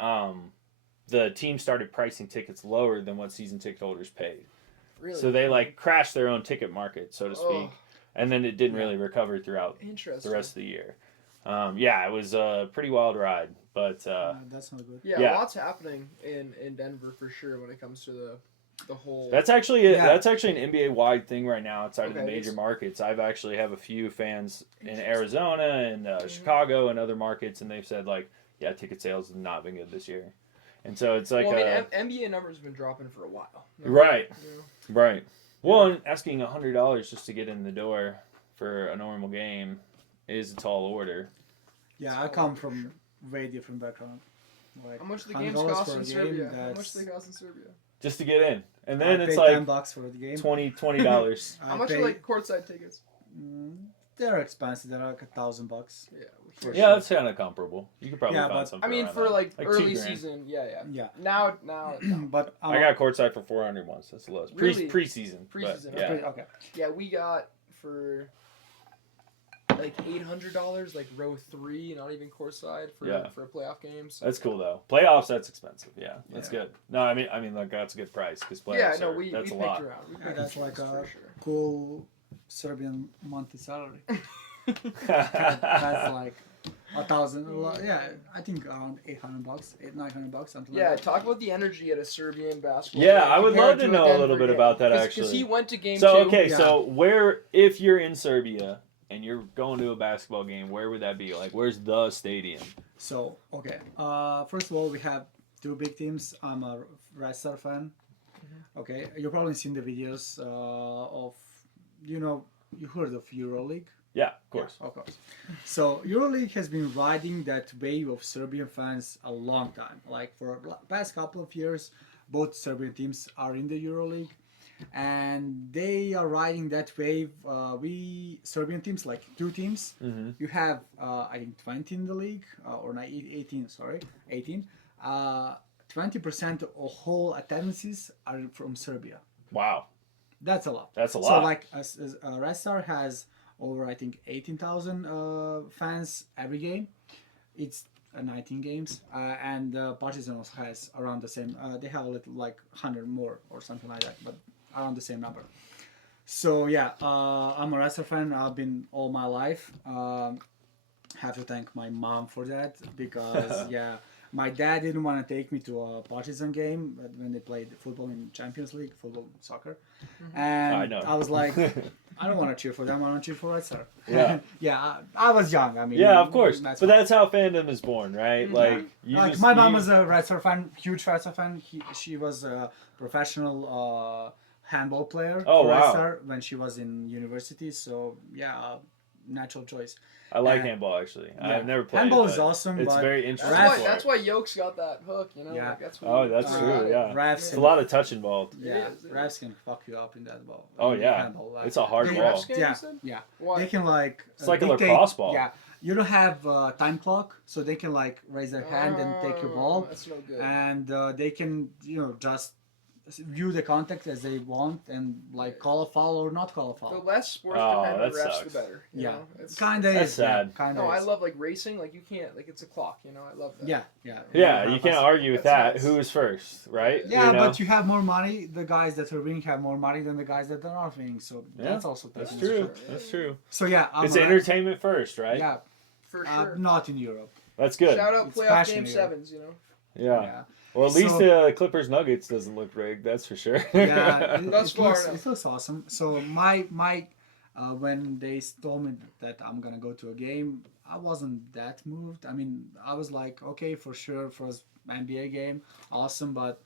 the team started pricing tickets lower than what season ticket holders paid. Really? So they like crashed their own ticket market, so to speak. Oh, And then it didn't really recover throughout interesting. the rest of the year. It was a pretty wild ride, but That's not good. Yeah, Yeah. lots happening in Denver for sure when it comes to the whole. that's actually Yeah. an NBA wide thing right now outside of the Okay, it major is. markets. I've actually have a few fans in Interesting. Arizona and Chicago and other markets, and they've said like, yeah, ticket sales have not been good this year. And so it's like well, I mean, NBA numbers have been dropping for a while. right. Yeah. Right. Well, and asking $100 just to get in the door for a normal game is a tall order. Yeah, I come from way different background. Like How much do the games $100 cost for in a game, Serbia? How much that's- do they cost in Serbia? just to get in, and I then it's paid like $10 for the game. $20. How much are like courtside tickets? They're expensive. They're like $1,000. Yeah. For Yeah, that's kind of comparable. You could probably Yeah, find but- something. I mean, around for that. like $2 early grand. season, yeah. Yeah. Now, no. But I got courtside for 400 once. That's the lowest. Really? Preseason. but Preseason, yeah. okay. Yeah, we got for like $800, like row 3, not even courtside for a playoff game. So That's cool though. Playoffs, that's expensive. Yeah, that's Yeah. good. No, I mean, like that's a good price because playoffs. yeah, no, that's we a lot. picked around. We Yeah, picked that's around, like for a sure. cool Serbian monthly salary. That's like 1,000. Yeah, I think around $800, $900, something Yeah, like that. talk about the energy at a Serbian basketball Yeah, game I would compared love to a know a Denver little bit game. about that Because actually. he went to game So 2. okay, Yeah. so where if you're in Serbia and you're going to a basketball game, where would that be? Like, where's the stadium? So, okay. First of all, we have 2 big teams. I'm a Red Star fan. Okay, you've probably seen the videos of, you heard of EuroLeague? Yeah, of course. Yeah, of course. So EuroLeague has been riding that wave of Serbian fans a long time. Like for the past couple of years, both Serbian teams are in the EuroLeague, and they are riding that wave. We Serbian teams, like 2 teams, Mm-hmm. you have I think 20 in the league, or not 18. Sorry, 18. 20% of whole attendances are from Serbia. Wow, That's a lot. that's a So lot. like Red Star has over I think 18,000 fans every game. It's 19 games, and Partizan also has around the same. They have a little like 100 more or something like that, but around the same number. So yeah, I'm a Red Star fan. I've been all my life. Have to thank my mom for that because yeah. My dad didn't want to take me to a Partizan game when they played football in Champions League, football, soccer. And I know. I was like, I don't want to cheer for them. I want to cheer for Red Star. Yeah. Yeah, I was young. I mean, Yeah, of course. But fine. that's how fandom is born, right? Like, you Like just, my mom you- was a Red Star fan, huge Red Star fan. She was a professional handball player Oh, for Red wow. Star when she was in university. So yeah, natural choice. I like and- handball actually. Yeah. I've never played. Handball it, is but awesome, It's but very That's interesting. why, for that's it. why Yoke's got that hook, you know? Yeah. Like, that's Oh, that's true. Yeah, refs it's a lot of touch involved. Yeah, It is. refs can fuck you up in that ball. Oh, in the yeah. handball, like, It's a hard they- ball. Refs game, Yeah, you said? yeah. Why? They can like. It's like a dictate- lacrosse ball. Yeah, you don't have a time clock, so they can like raise their hand and take your ball, That's no good. and they can just view the contact as they want and like call a foul or not call a The foul. less sports Oh, dependent that refs, sucks. the better. You Yeah. know? It's, Kind of That's is. sad. Yeah, kind No, of. I love like racing. Like you can't, like it's a clock. You know, I love that. Yeah, yeah. Yeah, you can't argue with that. That's Who is first, right? Yeah, You know? but you have more money. The guys that are winning have more money than the guys that are not winning. So Yeah, that's also That's taken into true. account. That's true. So yeah, I'm It's a- entertainment first, right? Yeah, For sure. not in Europe. That's good. Shout out It's playoff passion game here. 7s. You know. Yeah. Well, at least Clippers Nuggets doesn't look rigged. That's for sure. Yeah, Thus far, no. it looks awesome. So my when they told me that I'm gonna go to a game, I wasn't that moved. I mean, I was like, okay, for sure, for an NBA game, awesome. But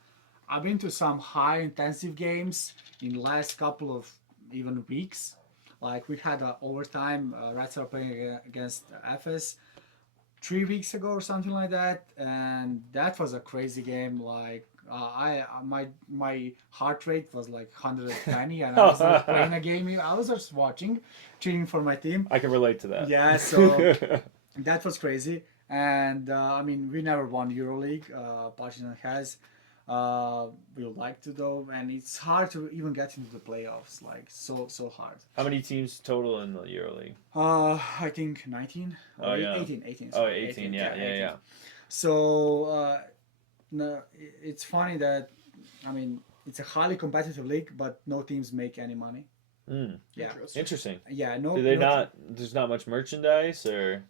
I've been to some high intensive games in the last couple of even weeks. Like we had an overtime. Reds are playing against FS 3 weeks ago or something like that, and that was a crazy game. Like my heart rate was like 120, and I was like playing a game. I was just watching, cheering for my team. I can relate to that. Yeah, so that was crazy. And I mean, we never won EuroLeague. Partizan has. We would like to though, and it's hard to even get into the playoffs. Like so hard. How many teams total in the EuroLeague? I think 19. Oh, Or yeah. 18. Oh, Sorry, 18. Yeah. So no, it's funny that I mean it's a highly competitive league, but no teams make any money. Mm, Yeah, interesting. yeah. No. Do they no not? There's not much merchandise, or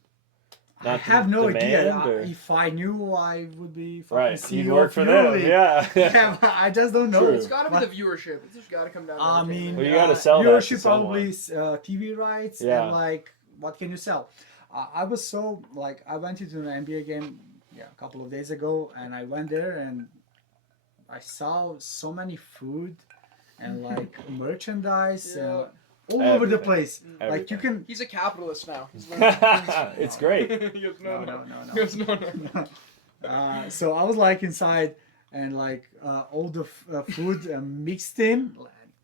I not have no idea. demand, or- If I knew, I would be fucking right? CEO You'd work of for them. EuroLeague. Yeah. Yeah, but I just don't know. True. It's got to be But- the viewership. It's just got to come down. To I mean, entertainment. Well, you gotta sell that to viewership, someone. probably TV rights, Yeah. and like, what can you sell? I was so like, I went into an NBA game, a couple of days ago, and I went there and I saw so many food and like merchandise and all over the Everything. place. Like you Everything. can. He's a capitalist now. He's It's great. He goes, No. He goes, no. So I was like inside, and like all the food mixed in.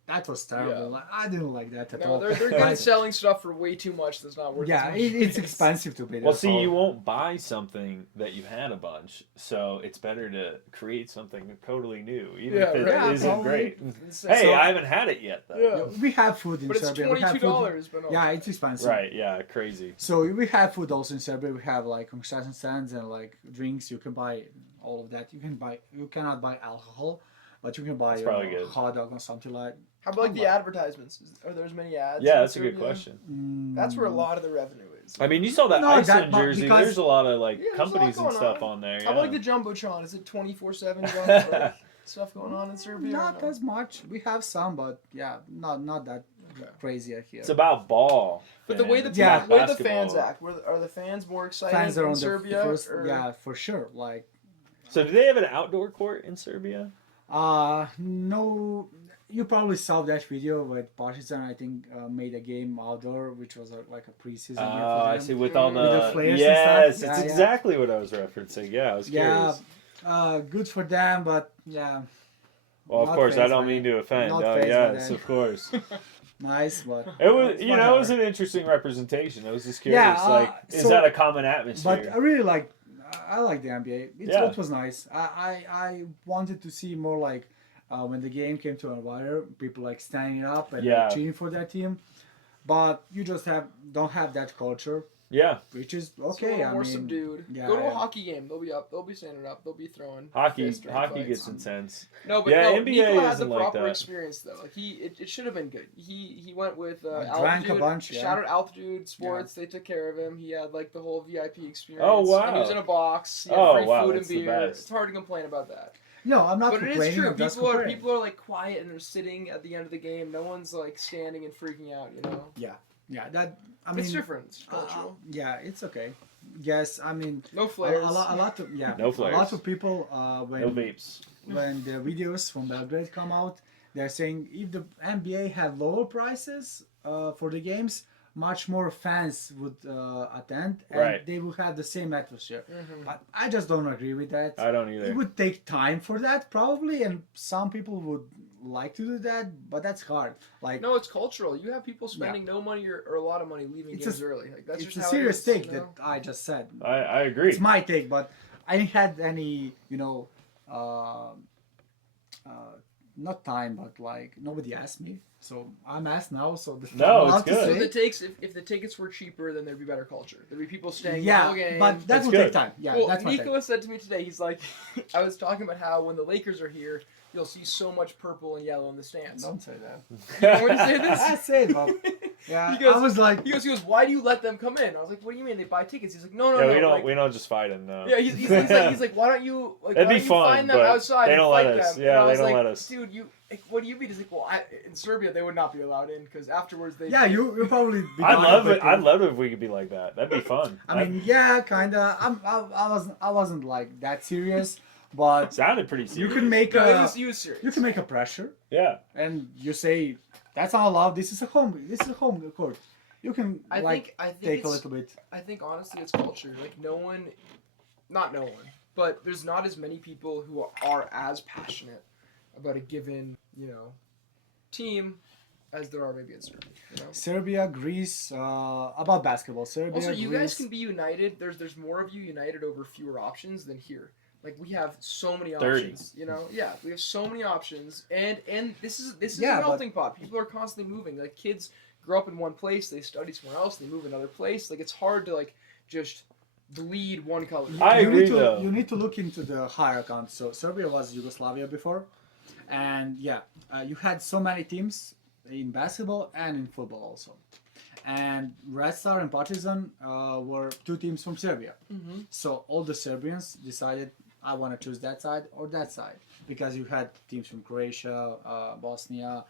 That was terrible. Yeah. Like, I didn't like that at No, all. they're good at selling stuff for way too much. That's not worth. Yeah, as much it's as it is. expensive to be there. Well, see, so- you won't buy something that you've had a bunch, so it's better to create something totally new, even Yeah, if it right. isn't Probably. great. It's Hey, so- I haven't had it yet, though. Yeah. We have food in but it's Serbia. We have food- $22. But no. Yeah, it's expensive. Right, yeah, crazy. So we have food also in Serbia. We have like concession stands and like drinks. You can buy all of that. You cannot buy alcohol, but you can buy That's probably good. hot dog or something like. How about like the advertisements? Are there as many ads? Yeah, in that's a good Serbia? question. That's where a lot of the revenue is. I mean, you saw that No, Iceland that- but jersey. because- There's a lot of like Yeah, there's a lot companies and going stuff on. on there. How about like the Jumbotron? Is it 24/7 stuff going on in Serbia? or Not no? as much. We have some, but yeah, not that Okay. crazy here. It's about ball. But the way the Yeah. way the basketball. fans act, are the fans more excited Fans are in on the Serbia? first. or... Yeah, for sure. Like, So do they have an outdoor court in Serbia? no. You probably saw that video with Partizan, I think, made a game outdoor, which was like a preseason game for I them. see. With all With the, the flares and yes, stuff? it's Yeah, yeah. exactly what I was referencing. Yeah, I was Yeah, curious. good for them, but yeah, Well, of not course, I fazed don't by mean to offend. Not Oh, fazed by yes, that. of course. nice, but It was, it's you know, it was whatever. an interesting representation. I was just curious, Yeah, like, is so- that a common atmosphere? But I really like, I like the NBA. Yeah. It was nice. I wanted to see more like when the game came to a wire, people like standing up and Yeah. like, cheering for their team. But you just don't have that culture, Yeah, which is It's a okay. little I more mean, subdued. yeah, Go to a yeah. hockey game. They'll be up. They'll be standing up. They'll be throwing. hockey fist during hockey fights. gets intense. No, but Yeah, no, NBA Nikola had the isn't like proper that. experience though. Like it should have been good. He went with Drank a altitude. bunch, yeah. Shout out Altitude Sports. They took care of him. He had like the whole VIP experience. Oh, wow. And he was in a box. He had Oh, free wow, food that's and the beer. best. It's hard to complain about that. No, I'm not But it complaining. is true. I'm just People comparing. are like quiet and they're sitting at the end of the game. No one's like standing and freaking out. You know. Yeah, that. I mean, It's different. It's cultural. yeah, it's okay. Yes, I mean, No a flares. lot of yeah, No a flares. lot of people when No vapes. when the videos from Belgrade come out, they're saying if the NBA had lower prices for the games, much more fans would attend and Right. they would have the same atmosphere. Mhm. But I just don't agree with that. I don't It either. would take time for that probably, and some people would like to do that, but that's hard. Like No, it's cultural. You have people spending no money or a lot of money leaving It's games a- early. Like that's it's just a how serious it is, take you know? that I just said. I agree. It's my take, but I didn't had any, not time, but like nobody asked me, so I'm asked now. So the No, I'm it's allowed to good. So say. the takes, if the tickets were cheaper, then there'd be better culture. There'd be people staying the Yeah, whole game. but that That's will good. take time. Yeah, well, that's my take. Nikola said to me today, he's like, I was talking about how when the Lakers are here, you'll see so much purple and yellow in the stands. Don't say that. You want me to say this? I said, but yeah, He goes- I was like, He goes, why do you let them come in? I was like, what do you mean they buy tickets? He's like, no, Yeah, no. we don't just fight them. No. Yeah, he's like, why don't you like? That'd why be don't you fun, find them but outside they and don't fight let us. them? Yeah, and I they was don't like, let us. Dude, what do you mean? He's like, well, in Serbia they would not be allowed in because afterwards they. yeah, you probably. Be I'd done love with it. I'd love it if we could be like that. That'd be fun. I mean, yeah, kinda. I wasn't like that serious, but sounded pretty you serious. can make No, a he was serious. you can make a pressure, Yeah. and you say that's not allowed. This is a home court. You can I like think take a it's, little bit. I think honestly it's culture. Like not no one, but there's not as many people who are as passionate about a given team as there are maybe in Serbia. You know? Serbia, Greece, about basketball. Serbia, Also, you guys Greece. can be united. There's more of you united over fewer options than here. Like we have so many 30. options, Yeah, we have so many options, and this is Yeah, a but- melting pot. People are constantly moving. Like kids grow up in one place, they study somewhere else, they move another place. Like it's hard to like just bleed one color. I you agree, need to, though. You need to look into the higher account. So Serbia was Yugoslavia before, and yeah, you had so many teams in basketball and in football also. And Red Star and Partizan were two teams from Serbia. Mm-hmm. So all the Serbians decided, I want to choose that side or that side, because you had teams from Croatia, Bosnia,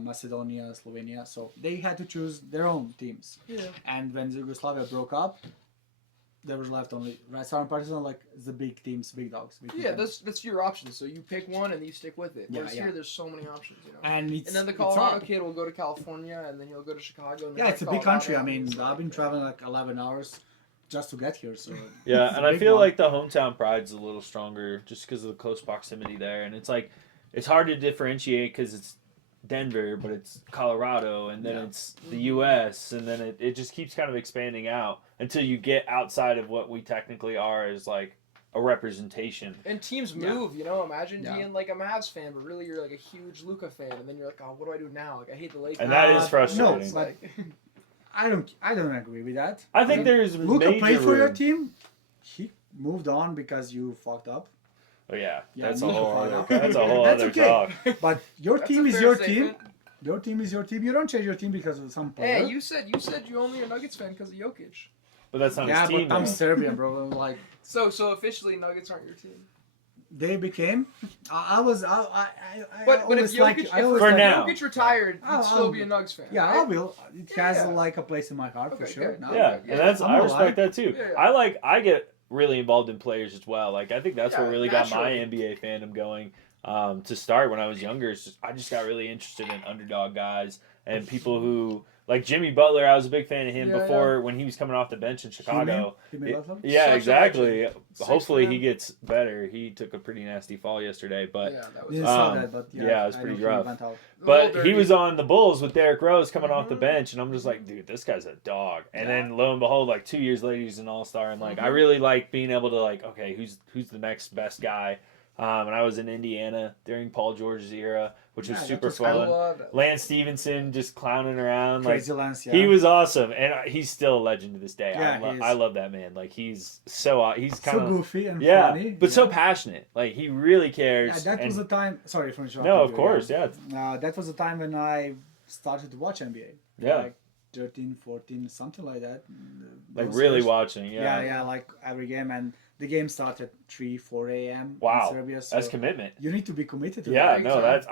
Macedonia, Slovenia. So they had to choose their own teams. Yeah. And when Yugoslavia broke up, there was left only Red Star and Partizan, like the big teams, big dogs. Big Yeah, teams. that's your option. So you pick one and you stick with it. Yeah, Whereas yeah. here, there's so many options. And it's And then the it's Colorado hard. kid will go to California, and then he'll go to Chicago. And then Yeah, go it's a to big country. I Colorado, mean, and it's I've been like, traveling like 11 hours just to get here. So Yeah, it's and a I big feel one. like the hometown pride's a little stronger just because of the close proximity there, and it's like it's hard to differentiate because it's Denver, but it's Colorado, and then Yeah. it's the U.S., and then it just keeps kind of expanding out until you get outside of what we technically are as like a representation. And teams Yeah. move, you know. Imagine Yeah. being like a Mavs fan, but really you're like a huge Luka fan, and then you're like, oh, what do I do now? Like I hate the Lakers. And that is no, frustrating. It's but like, I don't agree with that. I think Okay. there's Luka major played for your room. team. He moved on because you fucked up. Oh yeah, Yeah, that's a Luka whole fucked other. up. That's a whole That's other okay. talk. But your That's team a is fair your statement. team. Your team is your team. You don't change your team because of some player. hey, you said you only are a Nuggets fan because of Jokic. But that's not yeah, his team. but I'm though. Serbian, bro. Like So officially Nuggets aren't your team. they became. I was. I But if always Jokic, like. if I always For like, now. Jokic retired, I'll- you'd still I'll- be a Nuggets fan. Yeah, right? I will. It has Yeah. like a place in my heart for Okay, sure. good. No? Yeah, Yeah. and that's I'm I not respect lying. that too. Yeah. I get really involved in players as well. Like I think that's what Yeah, really got my naturally. NBA fandom going. To start when I was younger, I just got really interested in underdog guys and people who like Jimmy Butler. I was a big fan of him Yeah, before when he was coming off the bench in Chicago. He made Butler? Yeah, Such a exactly. legend. Hopefully he 6'9". gets better. He took a pretty nasty fall yesterday, but Yeah, that was Didn't saw Um, that, but yeah, it was I pretty know he rough. went out. a But little he dirty. was on the Bulls with Derrick Rose coming off the Mhm. bench, and I'm just like, dude, this guy's a dog. And Yeah. then lo and behold, like 2 years later, he's an All Star, and like I Mhm. really like being able to like, okay, who's the next best guy? And I was in Indiana during Paul George's era, which was Yeah, that super was I fun. love that. Lance Stevenson just clowning around, like Crazy Lance, yeah. he was awesome, and he's still a legend to this day. Yeah, he is. I love that man. Like he's he's so kind of goofy and yeah, funny. but so passionate. Like he really cares. Yeah, that was and- the time. Sorry for interrupting. no, of you, course, yeah. That was the time when I started to watch NBA. Yeah. Like 13, 14, something like that. Like Those really years. watching. Yeah, like every game. And the game started 3, 4 a.m. Wow, in Serbia. So that's commitment. you need to be committed to Yeah, that. no, so. that's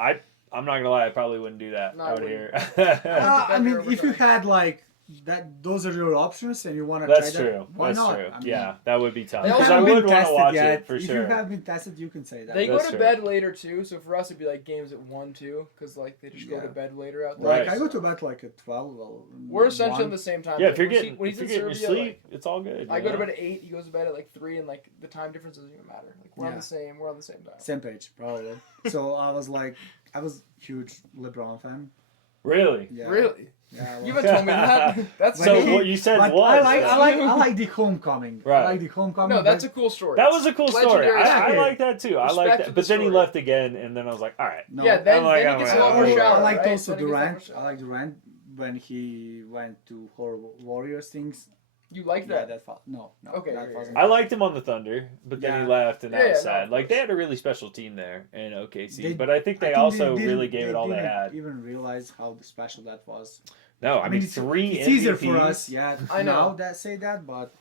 I'm not gonna lie, I probably wouldn't do that No, I out wouldn't. here. I mean, Better if you overtime. had like that, those are your options, and you want to That's try true. that. Why That's not? true. I mean, Yeah, that would be tough. They You Because I haven't would been want to tested watch yet. it for if sure. you have been tested, you can say that. They That's go to true. bed later too, so for us it'd be like games at 1, 2, because like they just go to Yeah. bed later out there. Right. Like I go to bed like at 12. Well, We're essentially 1. on the same time. Yeah, Like, if you're when he- getting when if he's you're in getting your Serbia, sleep, it's all good. I you go to know? bed at 8. He goes to bed at like 3, and like the time difference doesn't even matter. Like we're on Yeah. the same. We're on the same time. Same page, probably. So I was huge LeBron fan. Really? Yeah. Really? Yeah. You haven't told me that. That's So he- what you said but was I like the homecoming. Right. I like the homecoming. no, that's but a cool story. that was a cool story. Legendary I story. like that too. I like Respect that. to But the then he story. left again, and then I was like, all right. no. Yeah, then, I'm like, then I'm it gets like, a lot more oh, shallow. I liked right? also Then it gets a lot more Durant. I shallow. like Durant when he went to Horrible Warriors things. You like Yeah, that? no, Okay, that yeah, wasn't. I liked him on the Thunder, but then he Yeah. left, and that Yeah, was yeah, no, sad. of Like they course. had a really special team there in OKC, They- but I think they I think also didn't- really gave it all they didn't had. Even realize how special that was. No, I mean it's, three It's easier for MVPs. us, yeah. I know. Now that say that, but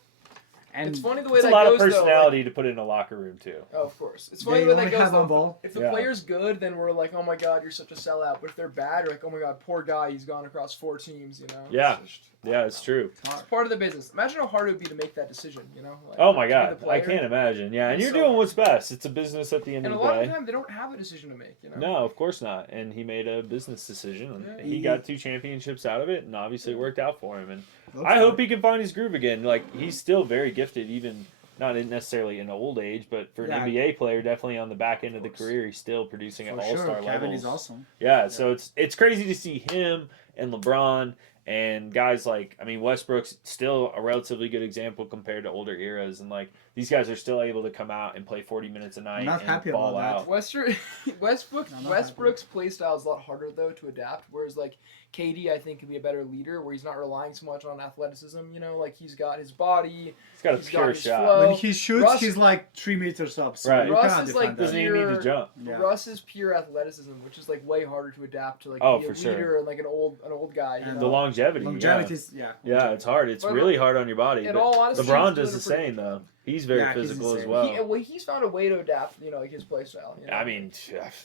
and It's funny the way It's a that lot goes of though. Like, personality to put in a locker room too. oh, of course. It's funny They the way that only goes have one though. ball. If the Yeah. player's good, then we're like, oh my god, you're such a sellout. But if they're bad, we're like, oh my god, poor guy, he's gone across 4 teams. You know? Yeah. It's just- Yeah, it's true. It's hard. It's part of the business. Imagine how hard it would be to make that decision. You know? Like, Oh my to be god, the I player. can't imagine. Yeah, and It's you're so doing hard. what's best. It's a business at the end And a of the lot of day. the time, they don't have a decision to make. You know? No, of course not. And he made a business decision, and Yeah. he got 2 championships out of it, and obviously it worked out for him. And Looks I hope like- he can find his groove again. Like he's still very gifted, even not in necessarily in old age, but for an Yeah. NBA player, definitely on the back end of the course. career, he's still producing at For all-star sure, Kevin levels. is awesome. Yeah, so it's crazy to see him and LeBron and guys like Westbrook's still a relatively good example compared to older eras, and like these guys are still able to come out and play 40 minutes a night not and happy ball about that. out. Westbrook's play style is a lot harder though to adapt. Whereas like KD, I think can be a better leader where he's not relying so much on athleticism. You know, like he's got his body. He's got a He's got pure his shot. flow. When he shoots, Russ- he's like 3 meters up. So Right. you Russ cannot is, like, defend Doesn't that. even need to Pure- jump. Yeah. Russ is pure athleticism, which is like way harder to adapt to like Oh, be a for sure. leader and like an old guy. You And know? The longevity. Longevity is Yeah, it's hard. It's But- really hard on your body. in But all honesty, LeBron he's does doing the a pretty same good though. job. He's very Yeah, he's physical as insane. well. He's found a way to adapt. You know, like his play style. You know? I mean,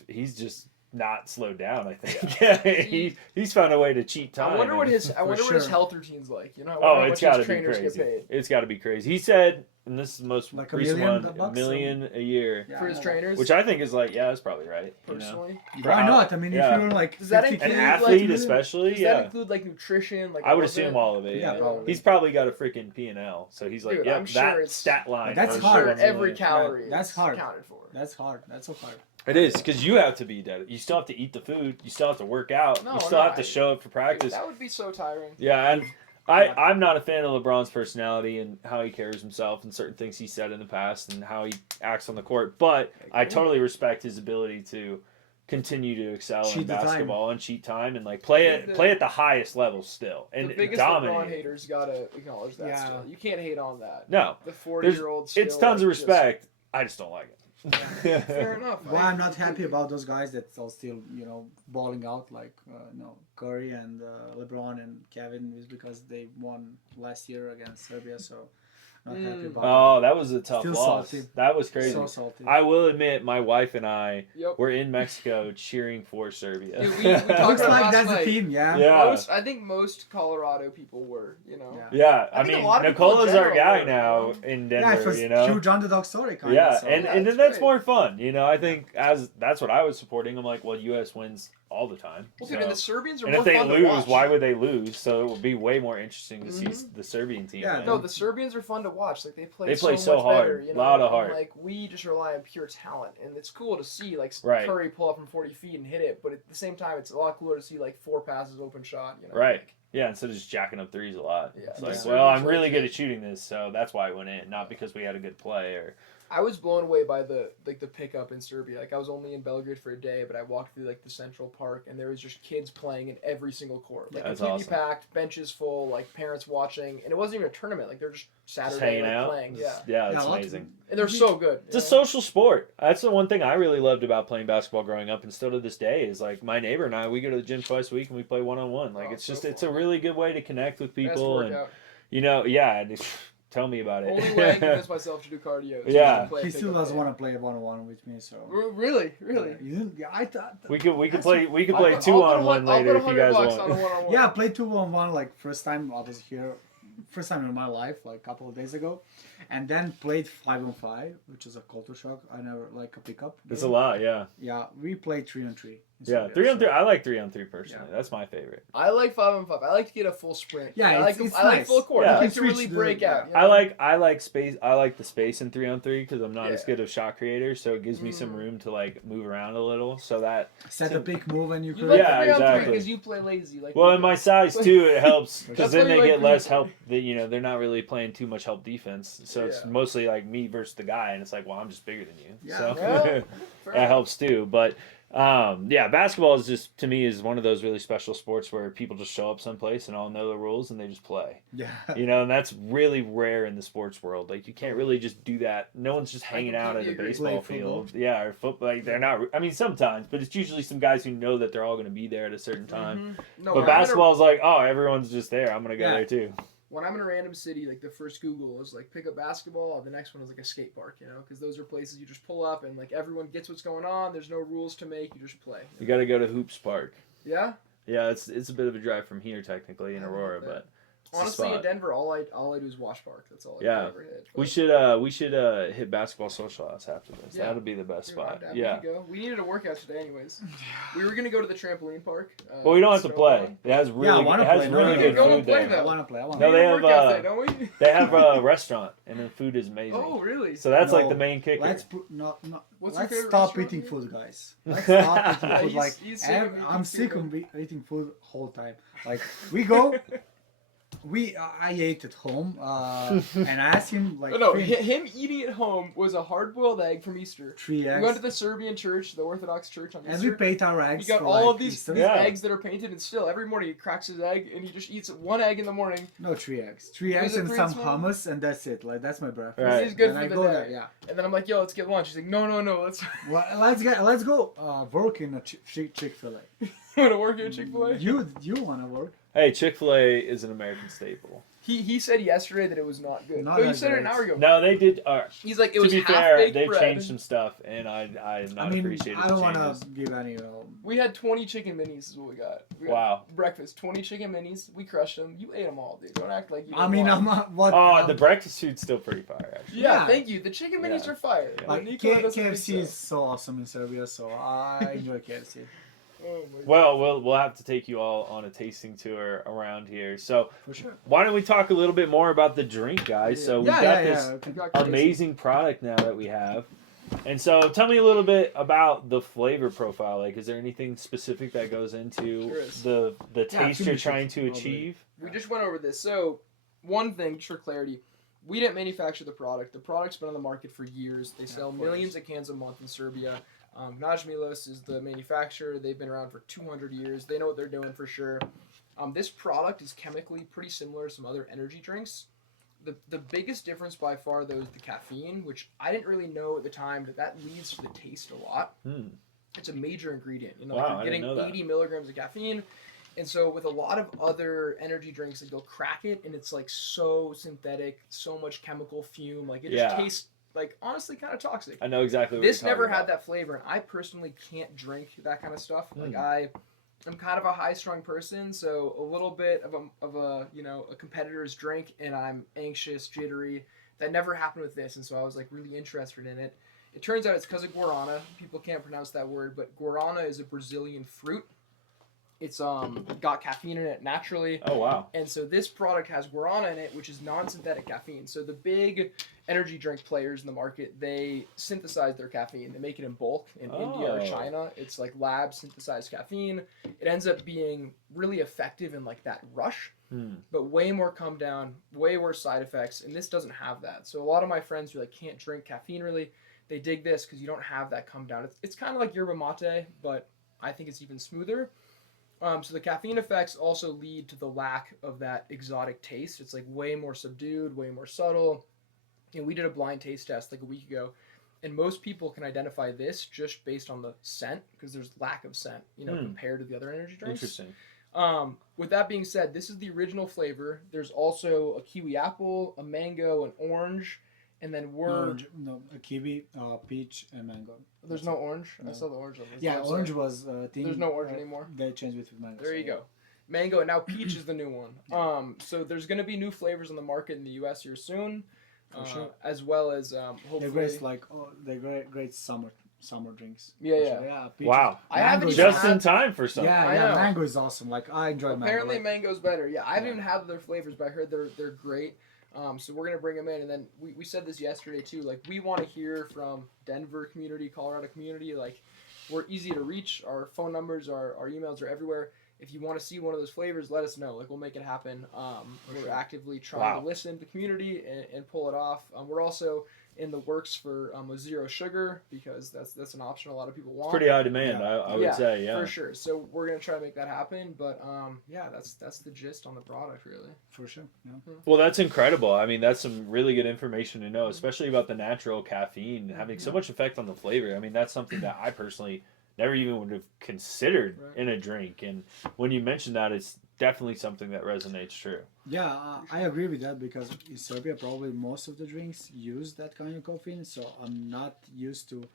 he's just not slowed down. I think. Yeah, he's found a way to cheat time. I wonder what and- his For what his sure. health routine's like. You know, I wonder Oh, how it's much got to his be trainers crazy. get paid. It's got to be crazy. He said and this is the most Like recent $1 million one, bucks, $1 million a year, Yeah, for his I know. trainers. which I think is like, yeah, that's probably right. You know? personally, Why not? I mean, Yeah. if you're like Does that 50K, An include, athlete, like, especially, does yeah. that include like nutrition? Like I would all of assume it? all of it. Yeah, Yeah, probably. He's probably got a freaking P&L, so he's like, Dude, yep, I'm sure that it's- stat line. That's was I'm hard. sure 1 million. every calorie That's is hard. accounted for. That's hard. That's so hard. It is because you have to be dedicated. You still have to eat the food. You still have to work out. No, you still no, have to show up for Dude, practice. that would be so tiring. Yeah, and I'm not a fan of LeBron's personality and how he carries himself and certain things he said in the past and how he acts on the court. But I totally respect his ability to continue to excel in Cheat the time. basketball and cheat time and like play at the highest level still and The biggest LeBron dominate. haters gotta acknowledge that. Yeah. Still, you can't hate on that. No, The 40-year-old. it's tons of respect. I just don't like it. Fair enough. Why I'm not happy about those guys that are still, balling out like, Curry and LeBron and Kevin is because they won last year against Serbia. So not happy about Oh, that was a tough Still loss. salty. That was that. crazy. So salty. I will admit, my wife and I Yep. were in Mexico cheering for Serbia. Dude, we talked Looks about like last that's the night. team, yeah. Yeah. I think most Colorado people were. Yeah. Yeah, I I think a mean, lot of people in Nicola's our general guy were, now you know? in Yeah, Denver, it was you know? huge underdog story kind Yeah, of. So. and Yeah, then it's that's great. more fun, I think that's what I was supporting. I'm like, well, U.S. wins all the time. Well, so- dude, and the Serbians are and more if they fun to lose, watch. why would they lose? So it would be way more interesting to see Mhm. the Serbian team. Yeah, win. No, the Serbians are fun to watch. Like they play They play so so much hard. better, Lot of and, heart. like we just rely on pure talent, and it's cool to see like Right. Curry pull up from 40 feet and hit it. But at the same time, it's a lot cooler to see like 4 passes open shot. Right. Yeah, instead of just jacking up threes a lot. Yeah, It's the like, Serbians well, I'm are really good legit. at shooting this, so that's why I went in, not because we had a good play or. I was blown away by the pickup in Serbia. Like I was only in Belgrade for a day, but I walked through like the Central Park, and there was just kids playing in every single court, like That's completely awesome. packed, benches full, like parents watching, and it wasn't even a tournament. Like they're just Saturday Just hanging like, out. playing. Yeah, Yeah, Yeah, it's a lot of- amazing. and they're so good. It's a social sport. That's the one thing I really loved about playing basketball growing up, and still to this day is like my neighbor and I. We go to the gym twice a week and we play 1-on-1. Like Oh, it's so just it's a fun. really good way to connect with Best people, and workout. yeah. Tell me about it. Only way I convince myself to do cardio. Is Yeah. to play a He still pickup doesn't game. want to play 1-on-1 with me, so. Really. You didn't, yeah, I thought. we could That's- play I'll put- 2-on-1 I'll later put if you guys $100 on a want. one-on-one. Yeah, I played 2-on-1 like first time I was here, first time in my life, like a couple of days ago, and then played 5-on-5, which is a culture shock. I never like a pickup. It's a game. lot, yeah. Yeah, we played 3-on-3. Yeah, 3-on-3. I like 3-on-3 personally. Yeah. That's my favorite. I like 5-on-5. I like to get a full sprint. Yeah, I like it's I like nice. full court. Yeah. I like You to can really switch the- break out. you I know? like space. I like the space in 3-on-3 because I'm not as Yeah. good of shot creator, so it gives me some Mm. room to like move around a little. So that Set a big move and you You could. like Yeah, 3-on-3 exactly. because you play lazy. Like well, we in do. my size too, it helps because That's then why they you like get less group. help. They're not really playing too much help defense, so it's Yeah. mostly like me versus the guy, and it's like, well, I'm just bigger than you, Yeah. so Yeah, fair that enough. helps too. But yeah, basketball is just to me is one of those really special sports where people just show up someplace and all know the rules and they just play. Yeah. And that's really rare in the sports world. Like you can't really just do that. No one's just I hanging out at a completely agree. baseball Play football. field. Yeah, or football. Like they're not. I mean, sometimes, but it's usually some guys who know that they're all going to be there at a certain time. Mhm. No, But when I'm in a- basketball's like, oh, everyone's just there. I'm going to go Yeah. there too. when I'm in a random city, like the first Google was like pick up basketball, the next one was like a skate park, because those are places you just pull up and like everyone gets what's going on. There's no rules to make, you just play. You got to go to Hoops Park. Yeah. Yeah, it's a bit of a drive from here technically in I like Aurora, that. but it's a Honestly, in spot. Denver, all I do is Wash Park. That's all I Yeah. ever hit. We should hit basketball social house after this. Yeah. That'll be the best Dude, spot. I'm down. Yeah. We could go. We needed a workout today, anyways. We were gonna go to the trampoline park. Well, we don't have to play. snowboard. It has I really, wanna it has play. really No, good go and food play there. though. I want to play. No, We they need a have, workout day, don't we? They have a restaurant, and the food is amazing. Oh, really? So that's like No, the main kicker. Let's put no. What's your Let's favorite stop restaurant eating again? food, guys. Let's stop eating Yeah, food. he's- Like he's sick of eating I'm sick food. of eating food whole time. Like we go. I ate at home, and I asked him like No, "Finn, him eating at home was a hard-boiled egg from Easter. 3 We eggs, went to the Serbian church, the Orthodox church on and Easter. we paid our He eggs. got for, all like, of these Easter. Yeah. eggs that are painted, and still every morning he cracks his egg and he just eats one egg in the morning. No, 3 eggs. 3 Was eggs it and 3 some this morning? hummus, and that's it. Like that's my breakfast. Right. He's good and for I the go day. there, yeah. And then I'm like, yo, let's get lunch. He's like, no, let's Well, let's go work in a Chick-fil-A. want to work at Chick-fil-A. You wanna work? Hey, Chick-fil-A is an American staple. He said yesterday that it was not good. Not No, you that said it an great. hour ago. No, they did. He's like, it To was be half fair, baked they've bread. changed some stuff, and I I mean, appreciated I don't the want changes. to give any. We had 20 chicken minis is what we got. We got Wow. breakfast, 20 chicken minis. We crushed them. You ate them all, dude. Don't act like you I don't mean, want I'm them. not. What? Oh, the breakfast food's still pretty fire, actually. Yeah, Yeah. thank you. The chicken minis Yeah. are fire. Yeah. Like Nikola doesn't think KFC is so awesome in Serbia, so I enjoy KFC. Oh my Well, we'll have to take you all on a tasting tour around here. So For sure. why don't we talk a little bit more about the drink, guys? So we've got this Okay. God. Crazy. amazing product now that we have. And so tell me a little bit about the flavor profile. Like, is there anything specific that goes into Sure is. the taste you're finish it, trying to probably. achieve? We just went over this. So, one thing, just for clarity, we didn't manufacture the product. The product's been on the market for years. They sell 4 millions years. of cans a month in Serbia. Najmilos is the manufacturer. They've been around for 200 years. They know what they're doing for sure. This product is chemically pretty similar to some other energy drinks. The biggest difference by far, though, is the caffeine, which I didn't really know at the time, but that leads to the taste a lot. It's a major ingredient. You know, Wow, like I you're didn't getting know that. 80 milligrams of caffeine. And so with a lot of other energy drinks, like you'll crack it and it's like so synthetic, so much chemical fume. Like it just Yeah. tastes like honestly kind of toxic. I know exactly what This you're talking never had about. that flavor, and I personally can't drink that kind of stuff. Like Mm. I'm kind of a high-strung person, so a little bit of a you know a competitor's drink, and I'm anxious, jittery. That never happened with this, and so I was like really interested in it. It turns out it's because of guarana. People can't pronounce that word, but guarana is a Brazilian fruit. It's got caffeine in it naturally. Oh, wow. And so this product has guarana in it, which is non-synthetic caffeine. So the big energy drink players in the market, they synthesize their caffeine. They make it in bulk in India or Oh. China. It's like lab synthesized caffeine. It ends up being really effective in like that rush, but way more come down, way worse side effects. And this doesn't have that. So a lot of my friends who like can't drink caffeine really, they dig this because you don't have that come down. It's kind of like yerba mate, but I think it's even smoother. So the caffeine effects also lead to the lack of that exotic taste. It's like way more subdued, way more subtle. And we did a blind taste test like a week ago, and most people can identify this just based on the scent because there's lack of scent, you know, compared to the other energy drinks. Interesting. With that being said, this is the original flavor. There's also a kiwi apple, a mango, an orange, and then No, a kiwi, peach, and mango. there's no orange. No. I saw the orange on this. Yeah, website. orange was a thing. There's no orange anymore. They changed it with mango. There you go. Mango, and now peach is the new one. So there's going to be new flavors on the market in the U.S. here soon, For sure. as well as They're hopefully. great, like they're great summer drinks. Yeah, For yeah. sure. Yeah. Peach Wow. I haven't mango is even Just awesome. in time for something. Yeah, I yeah. know. Mango is awesome. Like I enjoy Apparently, mango. mango's better. Yeah, I haven't Yeah. even had their flavors, but I heard they're great. So we're gonna bring them in, and then we said this yesterday too. Like we want to hear from Denver community, Colorado community. Like we're easy to reach. Our phone numbers, our emails are everywhere. If you want to see one of those flavors, let us know. Like we'll make it happen. We're sure. actively trying Wow. to listen to the community and pull it off. We're also in the works for a zero sugar because that's an option a lot of people want. Pretty high demand, Yeah. I would say, yeah. For sure. So we're gonna try to make that happen. But yeah, that's the gist on the product, really. For sure. Yeah. Well, that's incredible. I mean, that's some really good information to know, especially about the natural caffeine having so much effect on the flavor. I mean, that's something that I personally never even would have considered Right. in a drink. And when you mention that, it's definitely something that resonates true. Yeah, I agree with that because in Serbia, probably most of the drinks use that kind of caffeine. So I'm not used to.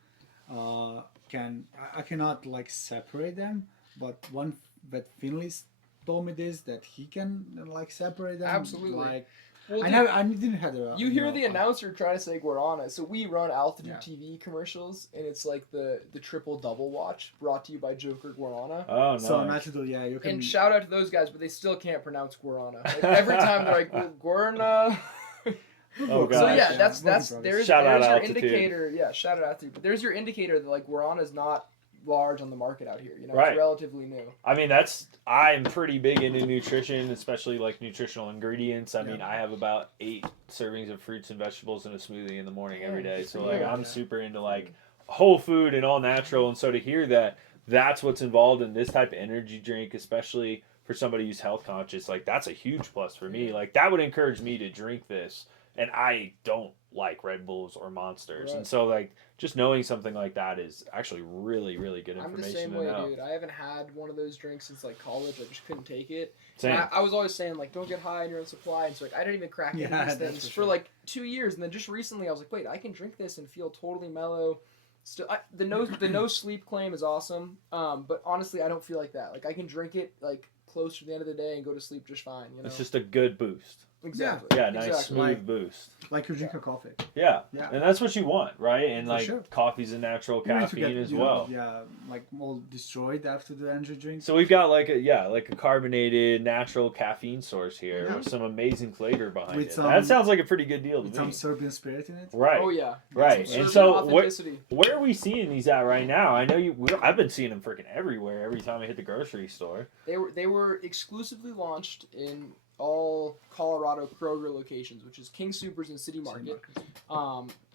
I cannot like separate them. But one that Finley told me this that he can like separate them. Absolutely. Like Well, I didn't have a. you hear the announcer try to say guarana. So we run Altitude Yeah. TV commercials, and it's like the triple double watch brought to you by Joker Guarana. Oh, no. So naturally, yeah, you can. And shout out to those guys, but they still can't pronounce guarana. Like, every time they're like guarana. Oh, So gosh. yeah, that's work in progress. there's Shout out your Altitude. indicator. Yeah, shout out Altitude. But there's your indicator that like guarana is not large on the market out here. You know, Right. it's relatively new. I mean, I'm pretty big into nutrition, especially like nutritional ingredients. I mean, I have about 8 servings of fruits and vegetables in a smoothie in the morning every day. So like, Yeah. I'm super into like whole food and all natural. And so to hear that that's what's involved in this type of energy drink, especially for somebody who's health conscious, like that's a huge plus for me. Like that would encourage me to drink this. And I don't like Red Bulls or Monsters. Right. And so like just knowing something like that is actually really, really good I'm the information same to way, know. dude. I haven't had one of those drinks since like college. I just couldn't take it. Same. And I was always saying like, don't get high on your own supply. And so like, I didn't even crack any Yeah, of these that's things for for sure. like 2 years. And then just recently, I was like, wait, I can drink this and feel totally mellow. Still, the no sleep claim is awesome. But honestly, I don't feel like that. Like I can drink it like close to the end of the day and go to sleep just fine. You know. It's just a good boost. Exactly. Yeah, nice Exactly. smooth Like- boost. Like you drink a coffee. Yeah. Yeah. And that's what you want, right? And For like sure. coffee's a natural You need to caffeine get, as you well. know, yeah, like all destroyed after the energy drink. So we've got like a carbonated natural caffeine source here Yeah. with some amazing flavor behind With it. some- that sounds like a pretty good deal to With me. some Serbian spirit in it. Right. Oh yeah. Right. Serbian And so authenticity. where are we seeing these at right now? I know I've been seeing them freaking everywhere every time I hit the grocery store. They were exclusively launched in all Colorado Kroger locations, which is King Supers and City Market.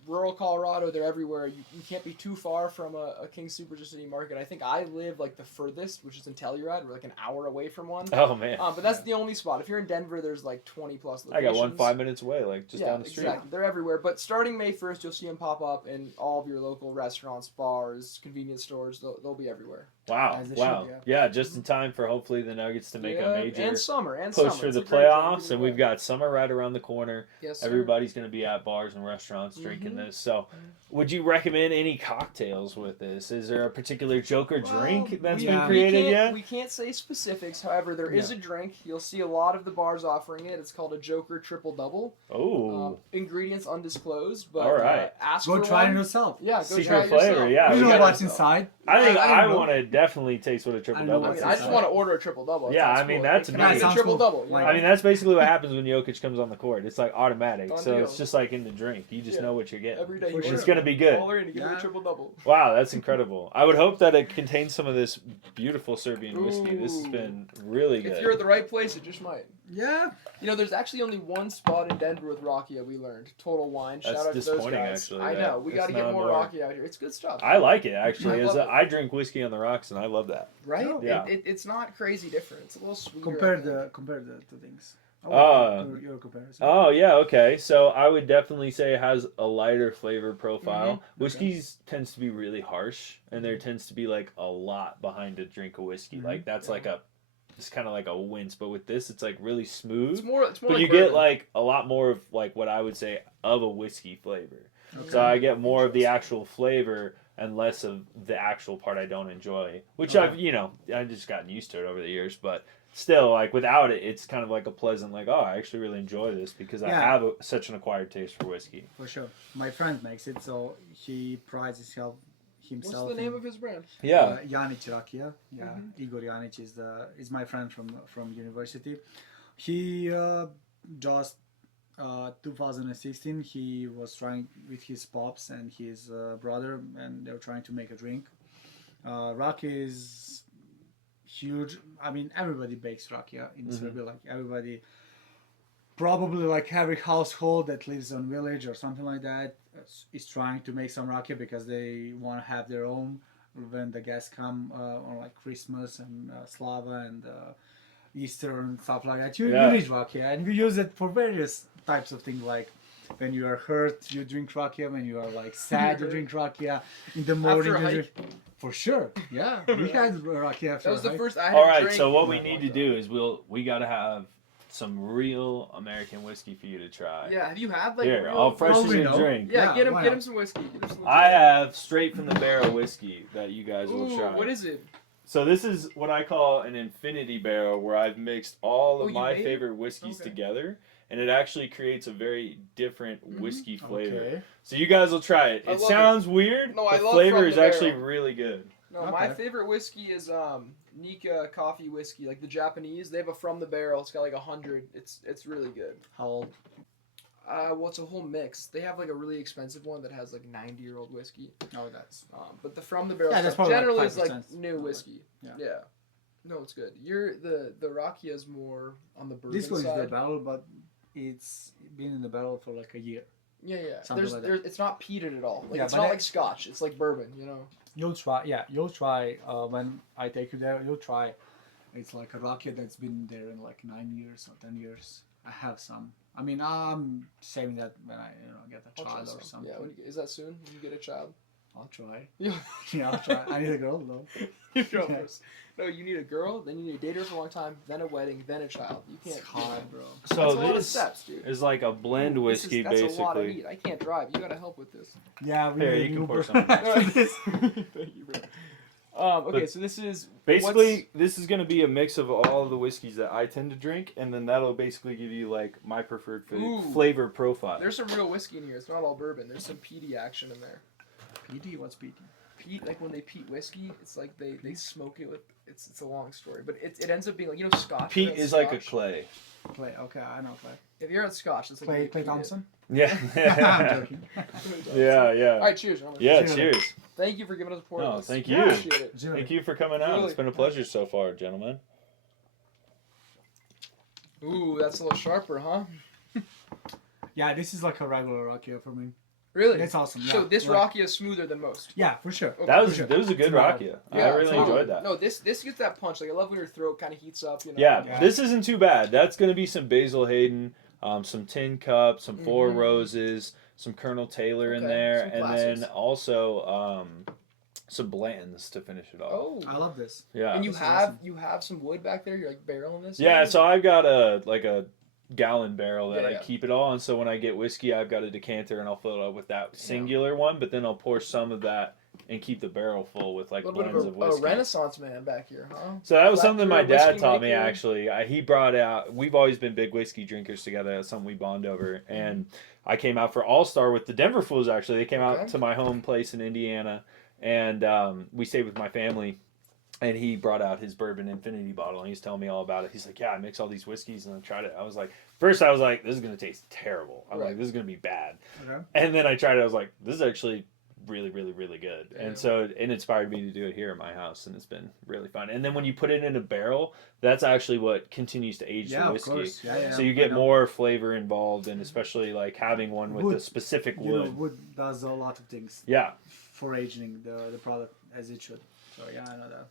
Rural Colorado, they're everywhere. You can't be too far from a King Supers or City Market. I think I live like the furthest, which is in Telluride. We're like an hour away from one. Oh man. But that's the only spot. If you're in Denver, there's like 20 plus I locations. got one 5 minutes away, like just yeah, down the street. exactly. They're everywhere. But starting May 1st, you'll see them pop up in all of your local restaurants, bars, convenience stores. They'll be everywhere. Wow. As they Wow. should, Yeah, just in time for hopefully the Nuggets to make a major and summer push for It's the a great drink, playoffs, either and way. we've got summer right around the corner. Yes, sir. Everybody's going to be at bars and restaurants drinking Mhm. this. So, would you recommend any cocktails with this? Is there a particular Joker drink that's been yeah. created yet? We can't say specifics. However, there is Yeah. a drink. You'll see a lot of the bars offering it. It's called a Joker Triple Double. Oh, Ingredients undisclosed, but All right. ask Go for try one. it yourself. Yeah, go Secret try it flavor, yourself. yeah, You we know gotta- what's inside. I think I I don't know. want to definitely taste what a triple I know double I what's is. mean, I just inside. want to order a triple double. It Yeah, sounds I mean, cool. that's Can I get amazing. a triple Sounds cool. double? Like- I mean, that's basically what happens when Jokic comes on the court. It's like automatic. Done So deal. it's just like in the drink. You just Yeah. know what you're getting. every day. For you sure. It's order. going to be good. Call her in to give me Yeah. a triple double. Wow, that's incredible. I would hope that it contains some of this beautiful Serbian whiskey. This has Ooh. been really good. If you're at the right place, it just might. Yeah. You know, there's actually only one spot in Denver with Rakia. We learned Total Wine. Shout That's out to those disappointing, guys. actually, I yeah. know. We It's got to get not more more- Rakia out here. It's good stuff. I like it actually. I love it. I drink whiskey on the rocks, and I love that. Right? Yeah. It's not crazy different. It's a little sweeter. I Compare think. the two things. I Uh, want your comparison. Oh yeah, okay. So I would definitely say it has a lighter flavor profile. Mm-hmm. Whiskeys tends to be really harsh, and there tends to be like a lot behind a drink of whiskey. Mhm. Like that's Yeah. like it's kind of like a wince. But with this, it's like really smooth. It's more But like you get bourbon. like a lot more of like what I would say of a whiskey flavor. Okay. So I get more of the actual flavor and less of the actual part I don't enjoy, which Okay. I've just gotten used to it over the years. But still, like without it, it's kind of like a pleasant, like, oh, I actually really enjoy this because I Yeah. have such an acquired taste for whiskey. For sure. My friend makes it, so he prides himself. What's the name of his brand? Yeah. Janic Rakia. Yeah, Mhm. Igor Janic is my friend from university. He just 2016 he was trying with his pops and his brother, and they were trying to make a drink. Rakia is huge. I mean, everybody bakes rakia in Mhm. Serbia. Like everybody, probably like every household that lives on village or something like that is trying to make some rakia because they want to have their own when the guests come on like Christmas and Slava and Easter and stuff like that. You need rakia, and we use it for various types of things like. When you are hurt, you drink rakia. When you are like sad, you drink rakia. In the morning, After a you hike? drink. For sure, yeah. We had rakia after That was a the hike. first I had All right. drank. So what we like need to that. do is we got to have some real American whiskey for you to try. Yeah, have you had like Here, real I'll freshen Probably your no. drink. Yeah, get why him not? some whiskey. Get him some I have straight from the barrel whiskey that you guys will Ooh, try. what is it? So this is what I call an infinity barrel, where I've mixed all Oh, of you my made it? favorite whiskeys Okay. together, and it actually creates a very different Mhm. whiskey flavor. Okay. So you guys will try it. I It love sounds weird, No, I the love flavor from is the actually barrel. really good. No, my Okay. favorite whiskey is Nika coffee whiskey, like the Japanese. They have a from the barrel. It's got like 100. It's really good. How old? Well, it's a whole mix. They have like a really expensive one that has like 90-year-old whiskey. Oh, that's. But the from the barrel Yeah, that's stuff probably like generally is like 5%. new whiskey. Yeah. No, it's good. The Rakia is more on the bourbon This one is side. the barrel, but it's been in the barrel for like a year. Yeah. Something like that. It's not peated at all. Like Yeah, it's but not that- like Scotch. It's like bourbon. You know. You'll try. Yeah, you'll try. When I take you there, you'll try. It's like a rakia that's been there in like 9 years or 10 years. I have some. I mean, I'm saving that when I get a I'll try child or some. something. Yeah, is that soon? When you get a child? I'll try. Yeah. Yeah, I'll try. I need a girl though. Your girl first. No, you need a girl, then you need to date her for a long time, then a wedding, then a child. You can't. It's hard, bro. That's a So lot of this steps, dude. is like a blend whiskey, that's basically. a lot of meat. I can't drive. You gotta help with this. Yeah, we Here, need you a can new pour bro- some. after this. Thank you, bro. Okay, But so this is Basically, this is going to be a mix of all of the whiskeys that I tend to drink, and then that'll basically give you like my preferred Ooh. flavor profile. there's some real whiskey in here. It's not all bourbon. There's some peaty action in there. PT? What's PT? Peat, like when they peat whiskey, it's like they smoke it with. It's a long story, but it ends up being like Scotch. Peat You know is like a Scotch? clay. Clay. Okay, I know Clay. If you're at Scotch, it's like Clay, when Clay you peat it. Thompson? I'm Yeah. joking. yeah, yeah. All right, cheers. gentlemen. Yeah, Cheers. cheers. Thank you for giving us a pour. No, of this. thank We you. Appreciate it. Jimmy. Thank you for coming out. Really? It's been a pleasure so far, gentlemen. Ooh, that's a little sharper, huh? Yeah, this is like a regular rakia for me. Really? It's awesome. Yeah. So this like, rakia is smoother than most. Yeah, for sure. Okay. That was sure. that was a good It's mild. rakia. Yeah, I really totally. enjoyed that. No, this gets that punch. Like I love when your throat kind of heats up. Yeah, Yeah. this isn't too bad. That's going to be some Basil Hayden, some Tin Cup, some Four Mhm. Roses, some Colonel Taylor in Okay, there, some and classics. then also some Blanton's to finish it off. Oh. I love this. Yeah. And you This is have awesome. you have some wood back there. You're like barreling this. Yeah, maybe? so I've got a gallon barrel that Yeah, I yeah. keep it all, and so when I get whiskey, I've got a decanter and I'll fill it up with that singular one, but then I'll pour some of that and keep the barrel full with a like little bit blends of of a whiskey. Renaissance man back here, huh? So that was Black something my Bear dad whiskey taught me maker. actually. He brought out. We've always been big whiskey drinkers together. That's something we bond over. And I came out for All Star with the Denver Fools. Actually, they came Okay. out to my home place in Indiana, and we stayed with my family. And he brought out his bourbon infinity bottle, and he's telling me all about it. He's like, "Yeah, I mix all these whiskeys, and I tried it." I was like, first I was like, "This is gonna taste terrible." I'm Right. like, "This is gonna be bad." Okay. And then I tried it. I was like, "This is actually really, really, really good." Yeah. And so it inspired me to do it here at my house, and it's been really fun. And then when you put it in a barrel, that's actually what continues to age Yeah, the of whiskey. course. Yeah, yeah. So you I get know. more flavor involved, and especially like having one with Wood. a specific You wood. know, wood does a lot of things Yeah, for aging the product as it should. So yeah, I know that.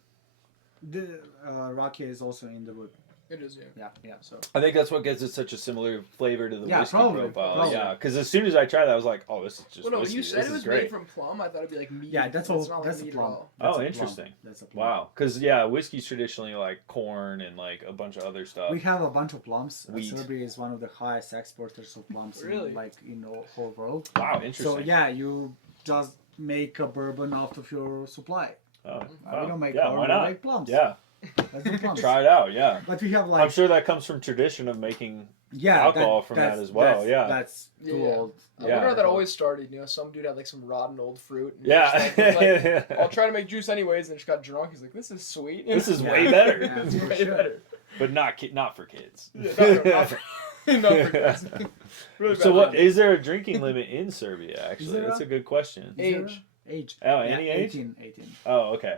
The rakia is also in the wood. It is, yeah. Yeah. So I think that's what gives it such a similar flavor to the Yeah, whiskey probably, profile. probably. Yeah, because as soon as I tried that, I was like, "Oh, this is just Well, no, when whiskey. you said This it is was great." made from plum, I thought it'd be like meat. yeah, that's but all. it's not That's like a meat at plum. all. That's Oh, a plum. interesting. That's a plum. Wow, because whiskey's traditionally like corn and like a bunch of other stuff. We have a bunch of plums. Wheat. Serbia is one of the highest exporters of plums Really? in the whole world. Wow, interesting. So yeah, you just make a bourbon out of your supply. Oh, We wow. don't make yeah, bourbon, why we not? make plums. Yeah, Let's do plums. try it out. Yeah, But we have I'm like sure that comes from tradition of making. yeah, alcohol from that as well, yeah. That's too Yeah. old. I Yeah. wonder how that always started. Some dude had like some rotten old fruit. And Yeah, just, like, I'll try to make juice anyways, and just got drunk. He's like, "This is sweet. this is Yeah. way better, Yeah, It's for way sure. better." but not for kids. Yeah, not for kids. Really bad. So what is there a drinking limit in Serbia? Actually, there that's a- a good question. Is there Age. Age. Oh, any age? 18. Oh, okay.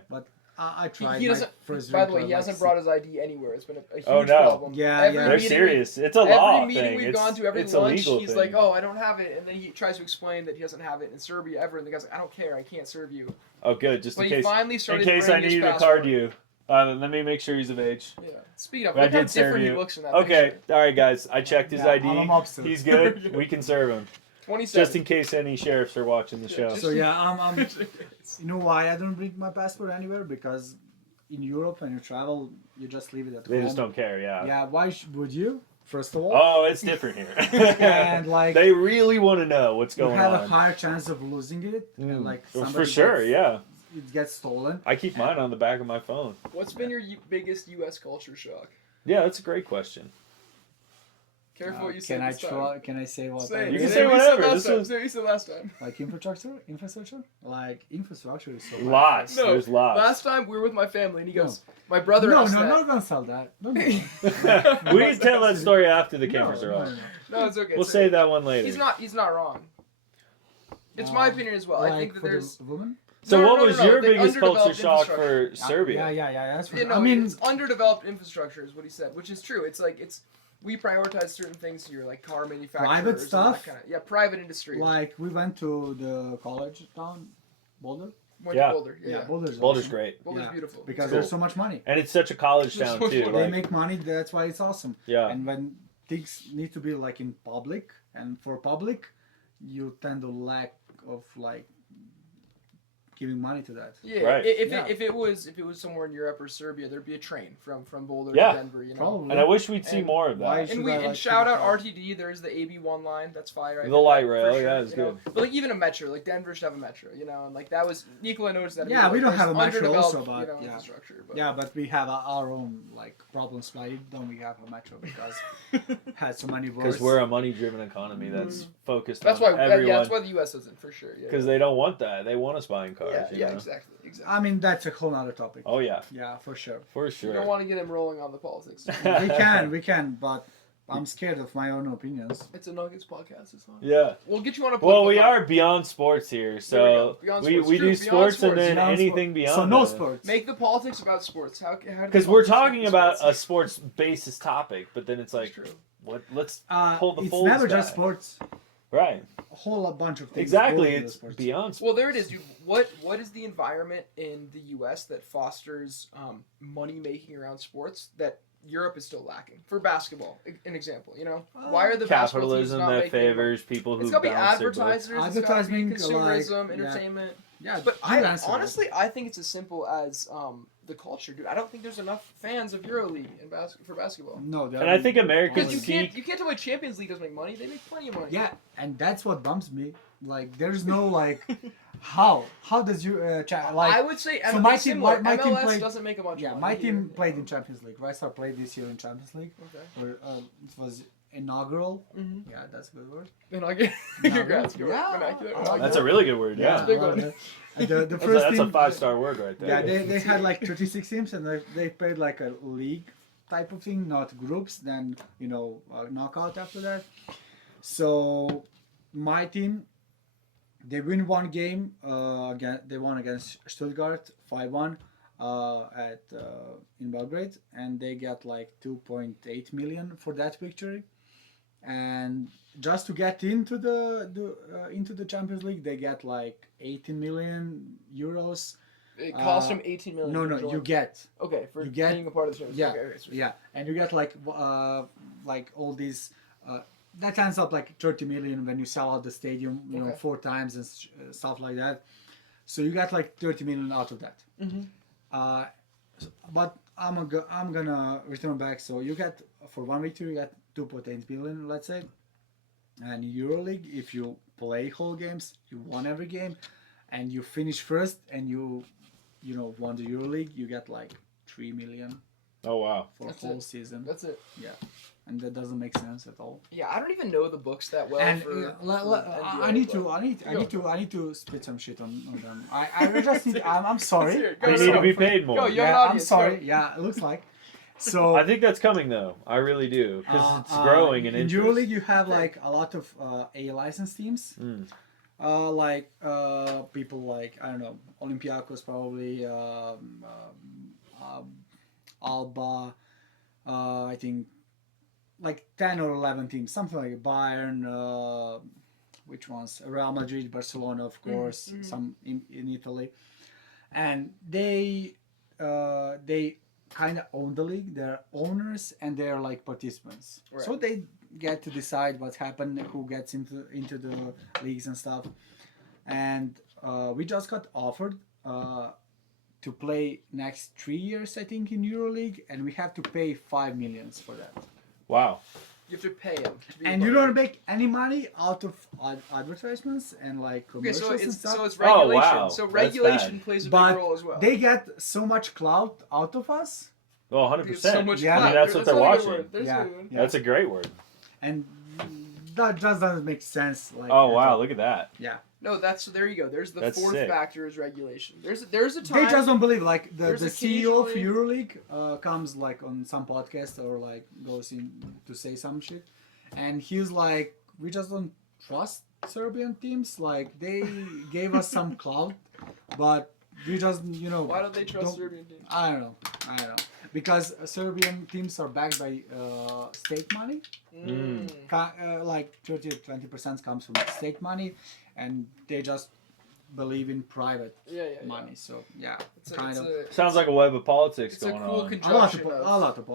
I tried He my doesn't. first By the drink way, when he I hasn't was brought his ID anywhere. It's been a huge Oh, no. problem. Yeah, Every yeah. They're meeting serious. It's a Every law meeting thing. we've gone to, every it's a lunch, legal he's thing. like, "Oh, I don't have it," and then he tries to explain that he doesn't have it in Serbia ever, and the guy's like, "I don't care, I can't serve you." Oh, good. Just But in he case. finally In started. case I bringing his need to passport. card you. Let me make sure he's of age. Yeah. Speaking of, I look how did serve different he you. looks in that Okay. picture. All right, guys. I checked his Yeah, ID. I'm upset. He's good. We can serve him. 27. Just in case any sheriffs are watching the Yeah, show. just- So yeah, I'm you know why I don't bring my passport anywhere? Because in Europe when you travel, you just leave it at They home. just don't care. Yeah. Yeah, why would you? First of all, Oh, it's different here. and like they really want to know what's you going have a on. higher chance of losing it, and like Well, somebody for sure. gets- Yeah. it gets stolen. I keep mine on the back of my phone. What's been your biggest U.S. culture shock? Yeah, that's a great question. Careful what you say Can I this time. try? Can I say what? Say I it. You can did? say what you whatever. said This last time. was- Say what you said last time. Like infrastructure. Like infrastructure is so bad. Lots. No, There's lots. Last time we were with my family, and he goes, "My brother asked that." not gonna sell that. No, no. We can tell that story after the cameras are on. No, it's okay. We'll Say save it. that one later. He's not wrong. It's my opinion as well. I think that for there's. the woman. So No, what no, was no, your the biggest culture underdeveloped shock for infrastructure. Serbia? Yeah. That's. You know, I mean, it's underdeveloped infrastructure is what he said, which is true. It's like we prioritize certain things here, like car manufacturers, Private and that stuff? yeah, private industry. like we went to the college town, Boulder. Went Yeah. to Boulder. Yeah. Boulder's Boulder's awesome. great. Boulder's Yeah. beautiful. Because Cool. there's so much money. And it's such a college There's town so much too. money. They Like, make money. That's why it's awesome. yeah. And when things need to be like in public, and for public, you tend to lack of like giving money to that. Yeah, Right. if it was somewhere in Europe or Serbia, there'd be a train from Boulder Yeah. to Denver, you know. Probably. And I wish we'd see And more of why that. should And I, like, shout out keep it RTD. There's the AB1 line. That's fire. I The did light that for rail, sure, yeah, it's you know? good. But like even a metro, like Denver should have a metro, you know, and like that was Nikola noticed that. Yeah, we don't have a metro underdeveloped, also, but you know, yeah. infrastructure. But. Yeah, but we have our own like problems. Why don't we have a metro? Because had so many wars. Because we're a money-driven economy that's focused That's on why. everyone. Yeah, that's why the U.S. isn't for sure. Yeah. Because they don't want that. They want us buying cars. Yeah, you yeah, know? exactly. I mean, that's a whole other topic. Oh, yeah. Yeah, for sure. For You sure. don't want to get him rolling on the politics. We can, but I'm scared of my own opinions. It's a Nuggets podcast. It's not. Yeah. We'll get you on a. Well, we political are beyond sports here, There we so go. Beyond we sports. do True, beyond sports and sports. then Beyond anything beyond So no that. sports. Make the politics about sports. How do Because the we're politics talking affect about sports? a sports basis topic, but then it's like, That's true. what? Let's pull the It's folds never just back. sports. Right. A whole bunch of things. Exactly. go into It's sports. beyond sports. Well, there it is, dude. What is the environment in the U.S. that fosters money making around sports that Europe is still lacking? For basketball, an example. You know, why are the basketball teams Capitalism not that making favors people who It's gotta be bounce their books. advertisers, it's gotta be Advertising, consumerism, like, entertainment. Yeah, But you answered it. honestly, I think it's as simple as the culture, dude. I don't think there's enough fans of EuroLeague for basketball. No, And I think Americans Because see you can't tell why Champions League doesn't make money. They make plenty of money. Yeah, and that's what bumps me. Like, there's no like, how does you like? I would say So my it's team- similar. my team MLS played- doesn't make a bunch Yeah, of money. my team either. played in Champions League. Right, so I played this year in Champions League. Okay. Where, it was inaugural. Mm-hmm. Yeah, that's a good word. Then I'll get congrats. Good work. Yeah, Vernacular. I like that's a really good word. Yeah. Big I one. love it. And the That's, first that's team, a 5-star word right there. yeah, they had like 36 teams, and they played like a league type of thing, not groups. Then knockout after that. So my team, they win one game. They won against Stuttgart 5-1 in Belgrade, and they got like 2.8 million for that victory. And just to get into the Champions League, they get like 18 million euros. It cost them 18 million. No, to join. you get. Okay, for you get- being a part of the Champions Yeah, League. Okay, sweet. yeah, and you get like all these. That ends up like 30 million when you sell out the stadium, Okay. 4 times and stuff like that. So you got like 30 million out of that. Mhm. But I'm gonna return back. So you get for one victory, you get 2.8 million, let's say. And in EuroLeague, if you play whole games, you won every game, and you finish first, and you won the EuroLeague, you get like 3 million Oh, wow. for That's a whole it. season. That's it. And that doesn't make sense at all. Yeah, I don't even know the books that well. And for I need to spit some shit on them. I just need. I'm Let's sorry. hear it. They Go, need go. to be paid more. Go, you have an Yeah, I'm audience, sorry. go. Yeah, it looks like. So I think that's coming, though. I really do. Because it's growing in interest. EuroLeague, you have like a lot of A license teams. Mm. People like, I don't know, Olympiacos probably, Alba, I think like 10 or 11 teams, something like Bayern, which ones? Real Madrid, Barcelona, of course, some in Italy. And they kind of own the league. They're owners and they're like participants. Right. So they get to decide what happened, who gets into the leagues and stuff. And we just got offered to play next 3 years, I think, in EuroLeague, and we have to pay 5 million for that. Wow. You have to pay them. And you don't make any money out of advertisements and like Okay, commercials so and it's stuff. so it's Oh, regulation. wow. So That's regulation bad. plays a big But role as well. they get so much clout out of us, Oh, They get 100%. so much Yeah. I mean, clout. that's what they're not a good watching. word. There's Yeah. a good one. Yeah. That's a great word. and that just doesn't make sense. Like, Oh, wow. Look at that. No, there you go. There's the That's fourth sick. factor is regulation. There's a time. They just don't believe. Like the There's CEO of occasionally- EuroLeague comes like on some podcast or like goes in to say some shit, and he's like, "We just don't trust Serbian teams. Like they gave us some clout, but we just Why don't they trust don't- Serbian teams? I don't know because Serbian teams are backed by state money. Like 30 to 20% comes from state money, and they just believe in private Yeah. money. So yeah, It's kind of. Sounds like a web of politics It's a going cool on. A lot conjunction of of. a lot of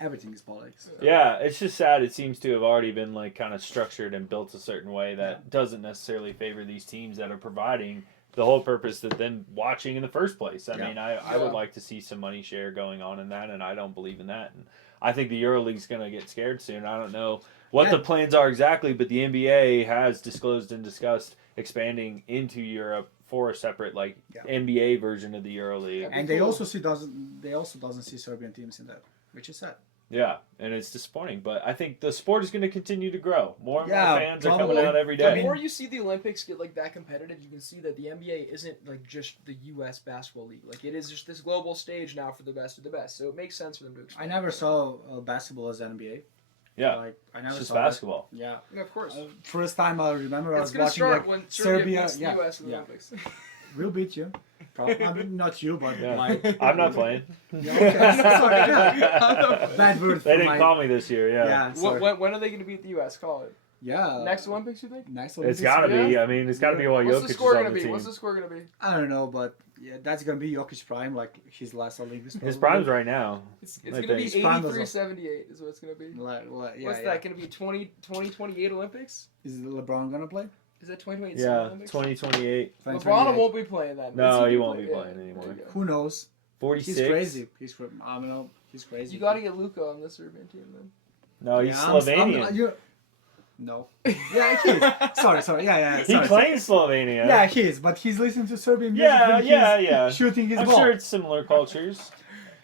Everything is politics. Yeah, it's just sad. It seems to have already been like kind of structured and built a certain way that doesn't necessarily favor these teams that are providing the whole purpose of them watching in the first place. I mean, I would like to see some money share going on in that, and I don't believe in that. And I think the EuroLeague's going to get scared soon. I don't know what the plans are exactly, but the NBA has disclosed and discussed expanding into Europe for a separate NBA version of the EuroLeague. And they also doesn't see Serbian teams in that, which is sad. Yeah, and it's disappointing, but I think the sport is going to continue to grow. More and more fans are probably. coming out every day. The more you see the Olympics get like that competitive, you can see that the NBA isn't like just the U.S. basketball league. Like it is just this global stage now for the best of the best. So it makes sense for them to expand. I never saw basketball as NBA. Yeah, Like, I never it's just saw basketball. That. Yeah. Yeah, of course. First time I remember I It's was gonna watching start like when Serbia beats the yeah, U.S. in the yeah. Olympics. We'll beat you. Probably, I mean, not you, but Yeah. like. I'm not playing. Yeah, okay. Sorry, yeah. Bad word. They for didn't my- call me this year. Yeah, Yeah. Sorry. When are they going to beat the U.S.? Call it. Yeah. Next Olympics, you think? Next it's Olympics. got to be. Yeah. I mean, it's got to be while What's Jokic the is score on going the to be? team. What's the score going to be? I don't know, but yeah, that's gonna be Jokic prime, like his last Olympics. His probably. prime's right now. It's I going to be think. His prime was 83-78 is what it's going to be. Yeah, What's that going to be? 2028 Olympics? Is LeBron gonna play? Is that 2028 Yeah, Olympics? 2028. 2028. LeBron won't be playing then. No, Is he gonna won't be play? playing Yeah, anymore. there you go. Who knows? 46. He's crazy. I don't know. He's crazy. You got to get Luka on the Serbian team then. No, he's Yeah, Slovenian. No. Yeah, he is. Sorry. Yeah. He Sorry. claims Slovenia. Yeah, he is, but he's listening to Serbian music Yeah, when he's yeah. shooting his I'm ball. sure it's similar cultures.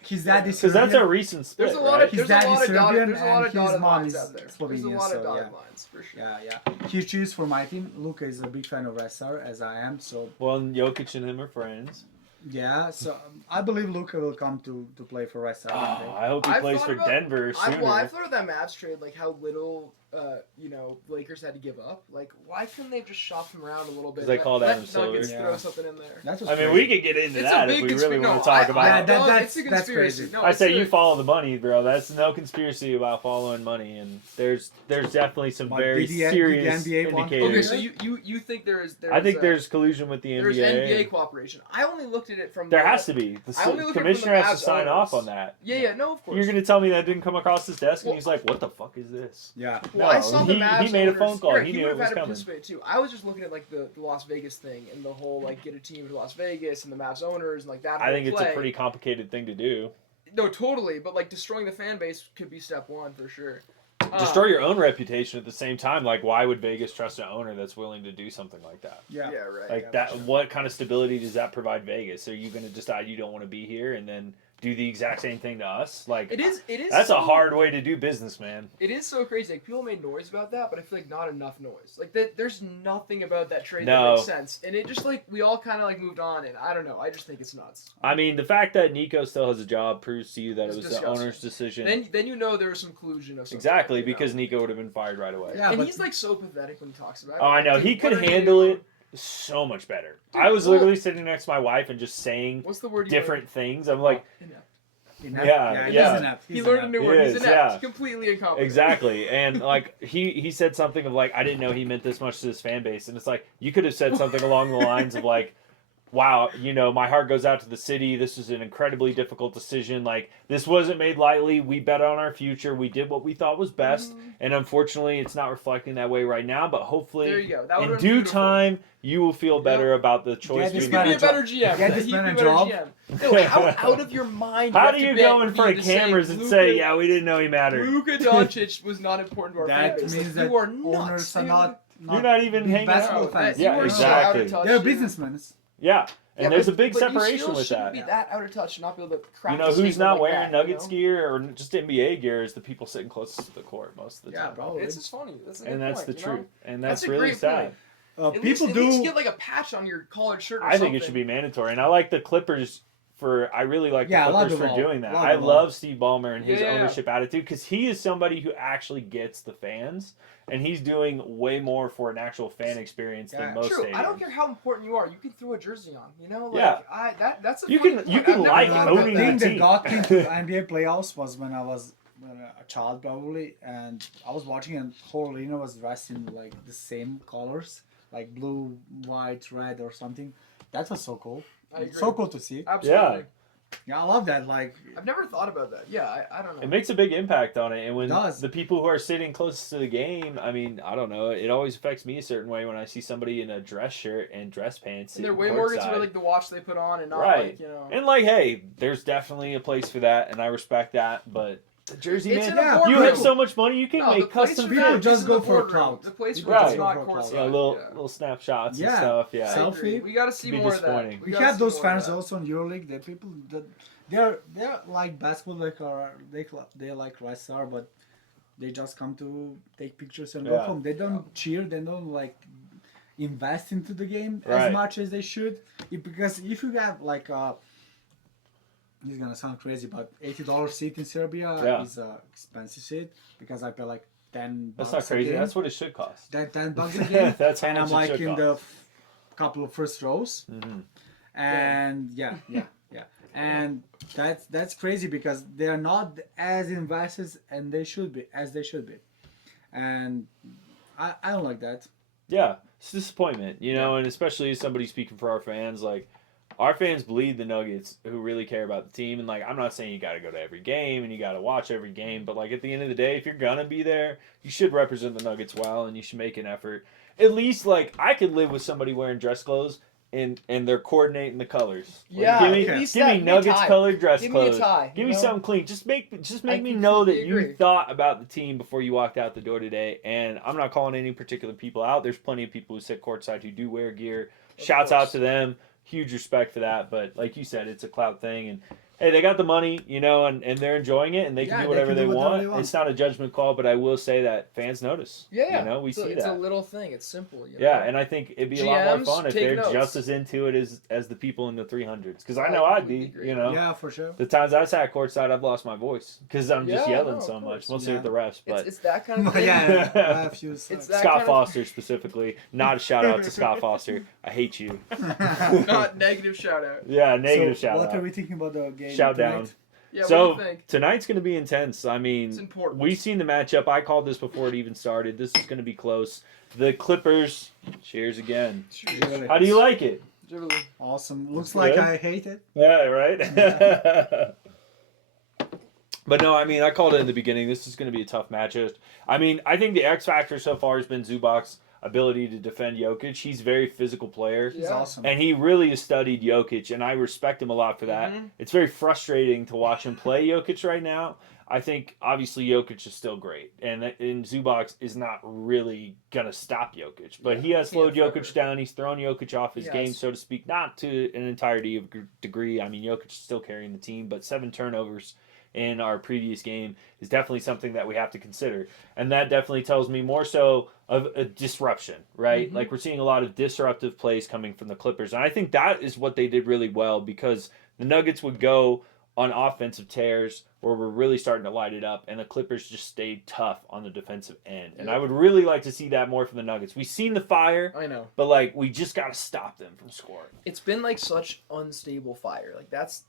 His dad is Because Serbian. that's a recent split, There's a lot right? of His there's dad a is lot of dotted Serbian there's a lot of and his dotted mom lines is out there. There's a Slovenian, lot of so, dotted yeah. lines for sure. Yeah. He cheers for my team. Luka is a big fan of SR, as I am. So Well, Jokic and him are friends. yeah. So I believe Luka will come to play for SR. Oh, one day. I hope he I've plays thought for about- Denver sooner. I've thought of that Mavs trade, like how little, Lakers had to give up. Like, why couldn't they have just shopped him around a little bit? They called let Adam Silver. Nuggets Yeah. throw something in there. That's what's I mean, crazy. we could get into It's that a if big we really conspiracy. want to talk about Yeah, it. that's it's a conspiracy. crazy. No, I it's say you a- follow the money, bro. That's no conspiracy about following money, and there's definitely some But very did the serious NBA want- indicators. Okay, so you think there's I think there's collusion with the there's NBA. NBA cooperation. I only looked at it from There the, has to be. I only The look at it from commissioner the has to Mavs sign off owners. on that. Yeah, no, of course. You're gonna tell me that didn't come across his desk, Well- and he's like, "What the fuck is this?" Yeah. Well, I No, saw the he Mavs made a owners- phone call. Yeah, He knew would it have was had to coming. participate too. I was just looking at like the Las Vegas thing and the whole like get a team to Las Vegas and the Mavs owners and like that. I whole think it's a play. pretty complicated thing to do. No, totally. But like destroying the fan base could be step one for sure. Destroy your own reputation at the same time. Like, why would Vegas trust an owner that's willing to do something like that? Yeah, right. Like Yeah, that. for sure. What kind of stability does that provide Vegas? Are you going to decide you don't want to be here and then do the exact same thing to us? Like, It is. that's so, a hard way to do business, man. It is so crazy. Like people made noise about that, but I feel like not enough noise. Like there's nothing about that trade No. that makes sense, and it just like we all kind of like moved on, and I don't know. I just think it's nuts. I mean, the fact that Nico still has a job proves to you that It's it was disgusting. the owner's decision. Then you know there was some collusion of something. Exactly, you know? because Nico would have been fired right away. Yeah, and but he's like so pathetic when he talks about it. Oh, I know. Dude, He what could are you handle doing? it so much better. Dude, I was well- literally sitting next to my wife and just saying What's the word? different things. I'm like, Inept. Yeah, He's yeah. inept. He He's learned a inept. new He word. is, He's inept. yeah. Completely incompetent. exactly. And like he said something of like, I didn't know he meant this much to his fan base. And it's like, you could have said something along the lines of like, wow, my heart goes out to the city. This is an incredibly difficult decision. Like, this wasn't made lightly. We bet on our future. We did what we thought was best. And unfortunately, it's not reflecting that way right now. But There hopefully, you go. That in would've due been beautiful. time, you will feel better about the choice Get we this He's made. gonna be a man a better GM. Get this He'd man be a better job. GM. No, how out of your mind? How have do to you bet go in for front you of to say cameras and Luka- say, yeah, we didn't know he mattered? Luka Doncic was not important to our fan That base. means Like, that you are owners nuts. are dude. not You're not even big hanging basketball out. fans. You Yeah, are so exactly. out of touch, They're dude. businessmen. Yeah. And Yeah, there's but- a big but separation you still with shouldn't that. be that out of touch and not be able to crack You know a who's statement not like wearing that, Nuggets you know? gear or just NBA gear is the people sitting closest to the court most of the Yeah, time. probably. It's just funny. That's a good And that's point, the you know? truth. And That's that's a really great sad. point. At People least do. get like a patch on your collared shirt or I something. think it should be mandatory. And I like the Clippers I really like Yeah, the love Clippers the for ball. doing that. Love I the ball. love Steve Ballmer and his Yeah. ownership attitude because he is somebody who actually gets the fans. And he's doing way more for an actual fan experience Yeah. than most True. stadiums. I don't care how important you are. You can throw a jersey on. You know, like, Yeah. that's a You funny can- point. you can I've never like thought owning about The the that. thing that team. got me to NBA playoffs was when I was a child probably, and I was watching and whole arena was dressed in like the same colors, like blue, white, red, or something. That was so cool. I agree. So cool to see. Absolutely. Yeah. Yeah, I love that. Like, I've never thought about that. Yeah, I don't know. It makes a big impact on it, and when It does. the people who are sitting closest to the game, I mean, I don't know, it always affects me a certain way when I see somebody in a dress shirt and dress pants. And they're sitting way more into courtside. like the watch they put on and not Right. like, you know. And like, hey, there's definitely a place for that, and I respect that. But the jersey, It's man, in a Yeah, boardroom. you have so much money, you can No, the make place custom for People that fits. is just in go the for boardroom. clout. The place People where just it's go not for clout. courtside. You know, little Yeah. little snapshots and Yeah. stuff. Yeah, I agree. Selfie. We got to see Be more of that. disappointing. we gotta have see those more of fans that. also in EuroLeague. The people that they're like basketball, they like Star, but they just come to take pictures and go Yeah. home. They don't cheer. They don't like invest into the game Right. as much as they should. Because if you have like this is gonna sound crazy, but $80 seat in Serbia Yeah. is a expensive seat because I pay like $10. that's not a crazy. game. That's what it should cost. That $10 a game, That's how and much I'm it like should in cost. the couple of first rows, and yeah, and that's crazy because they are not as invested and they should be and I don't like that. Yeah, it's disappointment, you know, and especially as somebody speaking for our fans, like our fans bleed the Nuggets who really care about the team. And like, I'm not saying you got to go to every game and you got to watch every game, but like at the end of the day, if you're gonna be there, you should represent the Nuggets well and you should make an effort. At least like I could live with somebody wearing dress clothes and they're coordinating the colors. Like, Yeah, give me, at least give that- me give me a Nuggets tie. colored dress Give me a clothes. tie, Give you me know? something clean. Just make I me know that completely agree. you thought about the team before you walked out the door today. And I'm not calling any particular people out. There's plenty of people who sit courtside who do wear gear. Of Shouts out course. to them. Huge respect for that. But like you said, it's a clout thing. And hey, they got the money, you know, and they're enjoying it and they can Yeah, do they whatever can they do whatever want. they want. It's not a judgment call, but I will say that fans notice. Yeah, You know, we it's see it's that. a little thing. It's simple. You know? Yeah, and I think it'd be a lot more GMs, fun if take they're notes. just as into it as the people in the 300s. Because I I know I'd completely be, agree. you know. Yeah, for sure. The times I sat courtside, I've lost my voice because I'm just Yeah, yelling no, so of much. course. Mostly with Yeah. the refs, but It's that kind of thing. Yeah, I have few It's sucks. that Scott kind of- Foster specifically. Not a shout out to Scott Foster. I hate you. Not negative shout out. Yeah, negative So shout what out. are we thinking about the game Shout tonight? down. Yeah, So what do you think? tonight's going to be intense. I It's mean, important. we've seen the matchup. I called this before it even started. This is going to be close. The Clippers. Cheers again. Really How do you like it? Dribbling. Awesome. Looks It's like good. I hate it. Yeah, right? But no, I mean, I called it in the beginning. This is going to be a tough matchup. I mean, I think the X factor so far has been Zubac's ability to defend Jokic. He's a very physical player. He's Yeah. awesome. And he really has studied Jokic, and I respect him a lot for that. Mhm. It's very frustrating to watch him play Jokic right now. I think, obviously, Jokic is still great, and Zubac is not really going to stop Jokic. But Yeah, he has slowed can't Jokic forever. down. He's thrown Jokic off his He game, has. so to speak. Not to an entirety of degree. I mean, Jokic is still carrying the team, but 7 turnovers in our previous game is definitely something that we have to consider. And that definitely tells me more so of a disruption, right? Mhm. Like we're seeing a lot of disruptive plays coming from the Clippers. And I think that is what they did really well because the Nuggets would go on offensive tears where we're really starting to light it up and the Clippers just stayed tough on the defensive end. And I would really like to see that more from the Nuggets. We've seen the fire, I know. but like we just got to stop them from scoring. It's been like such unstable fire. Like that's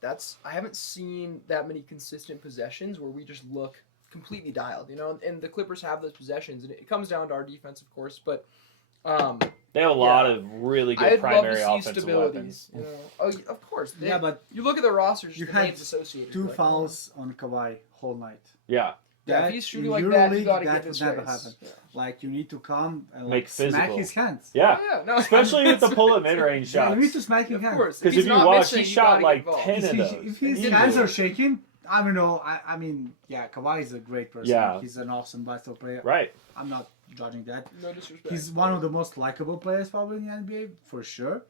I haven't seen that many consistent possessions where we just look completely dialed, you know. And the Clippers have those possessions, and it comes down to our defense, of course. But They have a lot of really good I'd love primary to see offensive stability. weapons. You know, oh, of course. Yeah, but you look at the rosters, you the had names associated. 2 like, fouls on Kawhi whole night. Yeah. Yeah, That- if he's shooting in like that, you EuroLeague, gotta that get would his never face. happen. Yeah. Like you need to come and Make like smack physical. his hands. Yeah. Yeah, no, Especially with the pull-up mid-range Yeah, shots. you need to smack his Of hands. course. Because he's if you not watch, missing, he you shot gotta like get involved. 10 of If, those. if his Easily. hands are shaking, I don't know. I mean, yeah, Kawhi is a great person. Yeah. He's an awesome basketball player. Right. I'm not judging that. No disrespect. He's one of the most likable players probably in the NBA for sure.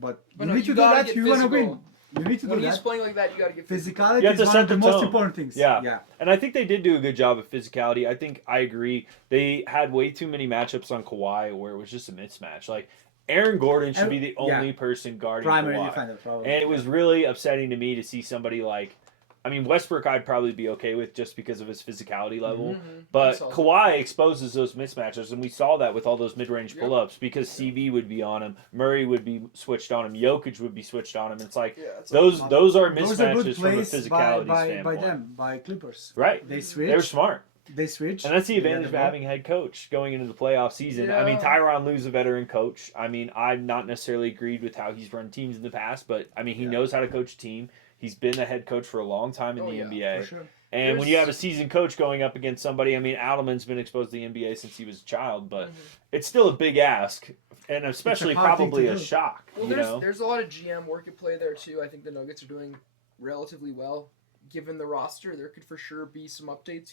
But But you no, need you to do gotta that get if you want to physical. win. You need to when do he's that. playing like that, you gotta get physical. Physicality You have to is one set of the the most tone. important things. Yeah. Yeah. And I think they did do a good job of physicality. I think I agree. They had way too many matchups on Kawhi where it was just a mismatch. Like, Aaron Gordon should be the Yeah. only person guarding Primary Kawhi. defender probably. And it was really upsetting to me to see somebody like, I mean, Westbrook I'd probably be okay with just because of his physicality level. Mhm. But That's all. Kawhi exposes those mismatches, and we saw that with all those mid-range Yep. pull-ups because CB would be on him, Murray would be switched on him, Jokic would be switched on him. It's like Yeah, it's those like, those are Those are good mismatches from a plays physicality by standpoint. them, by Clippers. Right. They They were switch. smart. They switch. And that's the they get advantage of the ball. having a head coach going into the playoff season. I mean, Yeah. Tyronn Lue's a veteran coach. I mean, I've not necessarily agreed with how he's run teams in the past, but I mean, he Yeah. knows how to coach a team. He's been the head coach for a long time in Oh, the yeah, NBA. For sure. And when you have a seasoned coach going up against somebody, I mean, Adelman's been exposed to the NBA since he was a child, but it's still a big ask, and especially hard thing probably to a do. shock. Well, you know? there's a lot of GM work at play there too. I think the Nuggets are doing relatively well. Given the roster, there could for sure be some updates,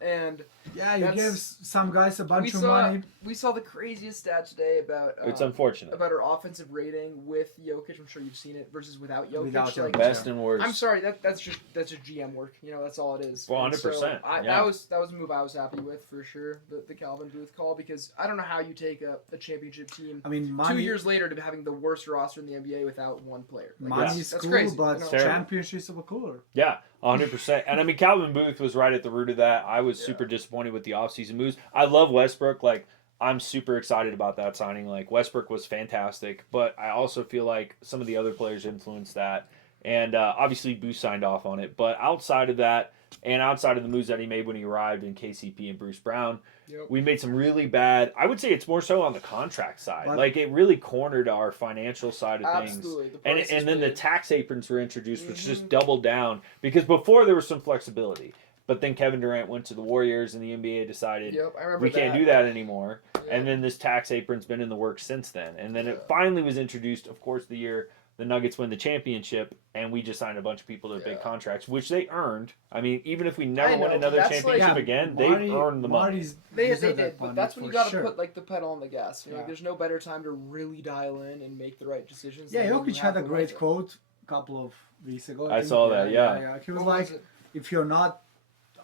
and Yeah, you That's- give some guys a bunch we of saw money. we saw the craziest stat today about It's unfortunate. about our offensive rating with Jokic. I'm sure you've seen it versus without Jokic. Without like, Jokic. Best and worst. I'm sorry, that's just GM work. That's all it is. Well, And 100%, So yeah. that was a move I was happy with for sure. The Calvin Booth call, because I don't know how you take a championship team I mean, 2 money, years later to having the worst roster in the NBA without one player. Like, money Yeah. is that's cool, crazy. but Terrible. championships are cooler. Yeah, 100%. And I mean, Calvin Booth was right at the root of that. I was Yeah. super disappointed with the offseason moves. I love Westbrook. Like, I'm super excited about that signing. Like, Westbrook was fantastic, but I also feel like some of the other players influenced that. And obviously, Booth signed off on it. But outside of that, and outside of the moves that he made when he arrived in KCP and Bruce Brown, Yep. we made some really bad. I would say it's more so on the contract side. But- like, it really cornered our financial side of things. Absolutely. The And, price is and then the big. tax aprons were introduced, which just Mhm. doubled down. Because before there was some flexibility. But then Kevin Durant went to the Warriors, and the NBA decided Yep, I remember we can't that. do that anymore. Yep. And then this tax apron's been in the works since then. And then it Yeah. finally was introduced, of course, the year the Nuggets win the championship, and we just signed a bunch of people to big Yeah. contracts, which they earned. I mean, even if we never I win know, another that's like- championship Yeah, again, Marty- they've earned the money. Marty's They deserve did, that but money that's when you for got to sure. put like the pedal on the gas. Yeah. There's no better time to really dial in and make the right decisions. Yeah, than when you Jokic have had a the great right- quote a couple of weeks ago. I think. saw that, yeah. He was What like, was it? if you're not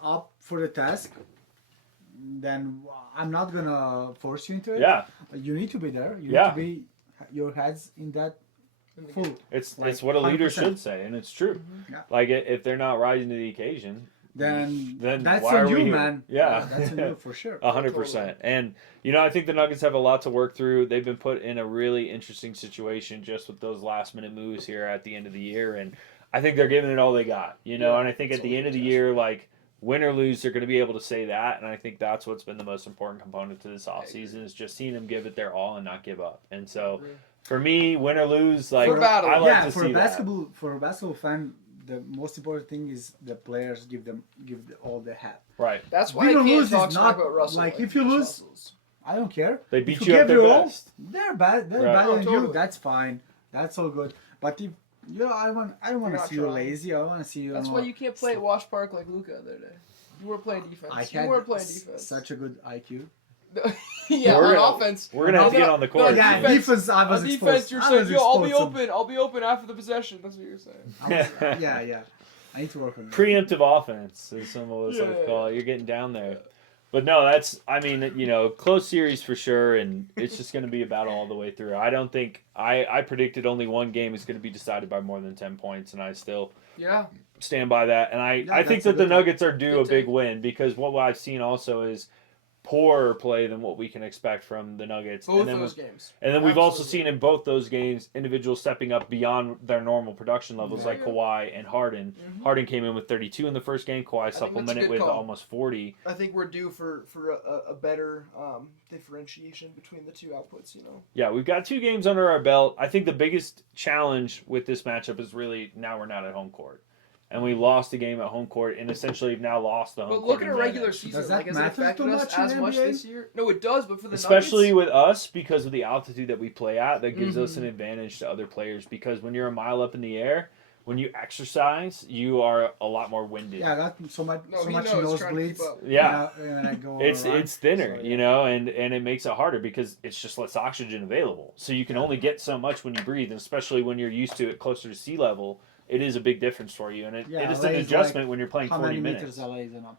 up for the task, then I'm not gonna force you into it. Yeah, You need to be there. You Yeah. need to be your head's in that In the full. game. it's Like, what a leader 100%. should say, and it's true. Yeah. Like, if they're not rising to the occasion, Then Then that's why on are we you, here? man. Yeah. That's on you for sure. 100%. And, I think the Nuggets have a lot to work through. They've been put in a really interesting situation just with those last minute moves here at the end of the year. And I think they're giving it all they got, Yeah, and I think that's at the all end they of the can year, like, win or lose, they're going to be able to say that. And I think that's what's been the most important component to this offseason is just seeing them give it their all and not give up. And so agree. for me, win or lose, like, For battle. I like yeah, to for see a basketball fan, the most important thing is the players give all they have. that. Right. That's why Win I or can't lose talk is smack not- about Russell. like, if you just lose- Russell's. I don't care. They If beat you you at give their your all, best. they're bad. They're Right. better Oh, than totally. you. That's fine. That's all good. But if I don't want You're to not see you trying. lazy. I want to see you. That's why you can't play at Wash Park like Luka the other day. You weren't playing defense. I You had weren't playing defense. such a good IQ. Yeah, We're on gonna- offense. We're going to have to No, get on the no, court. Yeah, defense- defense. I was On exposed. defense, you're I saying, was "Yo, I'll be exposed open. I'll be open after the possession." That's what you're saying. Yeah. I need to work on that. Preemptive offense, as some of us like to call it. You're getting down there. But no, close series for sure, and it's just going to be a battle all the way through. I don't think I predicted only one game is going to be decided by more than 10 points, and I still Yeah. stand by that. And I think that's a that the good Nuggets are due Good a big take. win because what I've seen also is poorer play than what we can expect from the Nuggets. Both and then those games. And then we've also Absolutely. seen in both those games individuals stepping up beyond their normal production levels, Yeah. like Kawhi and Harden. Mhm. Harden came in with 32 in the first game. Kawhi that's a supplemented good with call. almost 40. I think we're due for a better differentiation between the two outputs. Yeah, we've got 2 games under our belt. I think the biggest challenge with this matchup is really now we're not at home court. And we lost a game at home court and essentially have now lost the home But court look at a advantage. regular season. Does that Like, has it matter affected too us much in as much NBA? this year? No, it does. But for the Especially Nuggets, with us, because of the altitude that we play at, that gives us an Mhm. advantage to other players. Because when you're a mile up in the air, when you exercise, you are a lot more winded. Yeah, that so much No, he much knows, trying to nosebleeds. keep up. Yeah. And I go It's on a run. it's thinner, So, yeah. and it makes it harder because it's just less oxygen available. So you can only get so much when you breathe, and especially when you're used to it closer to sea level, it is a big difference for you, and it Yeah, is LA an is adjustment when you're playing How 40 many minutes. meters LA is up?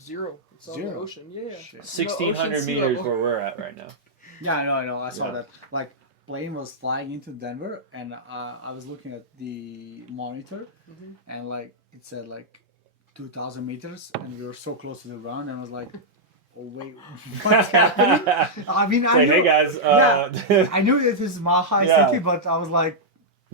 0. It's on the Zero. ocean. Yeah. Shit. No, 1,600 ocean sea meters level. where we're at right now. Yeah, I know. I saw Yeah. that. Like, plane was flying into Denver, and I was looking at the monitor, Mhm. and like it said like 2,000 meters, and we were so close to the ground, and I was like, oh wait, what's happening? I mean, I Say, knew, hey guys, I knew this is Maha Yeah. City, but I was like,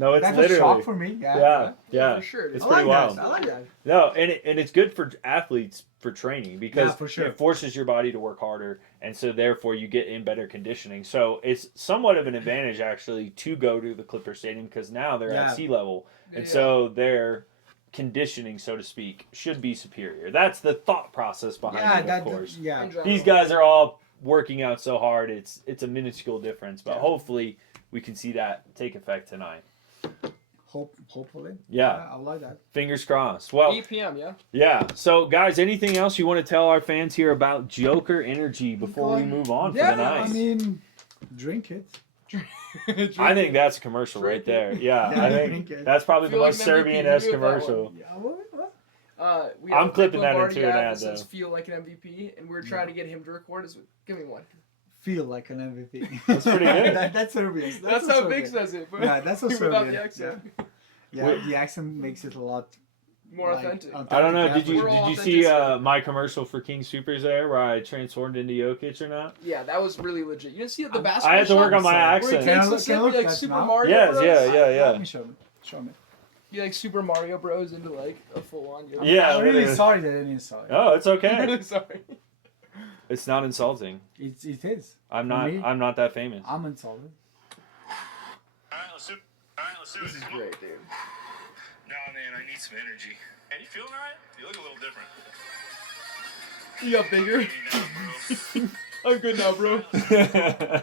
No, it's That's a literally. shock for me. Yeah. Yeah, yeah. for sure. It's I pretty like wild. that. I like that. No, and it's good for athletes for training because Yeah, for sure. it forces your body to work harder, and so therefore you get in better conditioning. So it's somewhat of an advantage actually to go to the Clipper Stadium because now they're Yeah. at sea level, and Yeah. so their conditioning, so to speak, should be superior. That's the thought process behind Yeah, it, that. of course. Yeah. In general. These guys are all working out so hard; it's a minuscule difference, but Yeah. hopefully we can see that take effect tonight. Hopefully. Yeah. I like that. Fingers crossed. Well, 8 p.m. Yeah. yeah. So, guys, anything else you want to tell our fans here about Joker Energy before we move on Yeah, for the night? I mean, drink it. I think that's a commercial right there. Yeah, Yeah, I think drink it. that's probably the Feel like most an MVP. Serbian-esque We knew about commercial. Yeah, what? We I'm have a clipping that Lombardi into an ad ad, that says though. "Feel like an MVP," and we're trying to get him to record us. Give me one. Feel like an MVP. That's pretty good. That's Serbian. That's so how Vic Serbian. says it. But Yeah, that's so without Serbian. the accent. Yeah, Wait. the accent makes it a lot More like, authentic. I don't know. yeah, Did for you We're sure. all did you see authenticity. my commercial for King Supers there where I transformed into Jokic or not? Yeah, that was really legit. You didn't see the I basketball I had to work shot? on my Where Where he accent. Can I takes the look- sip, can I look he like at Super now? Mario Yes, Bros. yeah. Let me show me. Show me. You like Super Mario Bros into like a full on. Yeah, I'm really literally. sorry that I didn't saw it. Oh, it's I'm okay. really sorry. It's not insulting. It is. I'm For not. me? I'm not that famous. I'm insulted. Alright, let's do it. This is great, dude. Nah, man, I need some energy. And you feeling alright? You look a little different. You got bigger. Hey, now, bro. I'm good now, bro.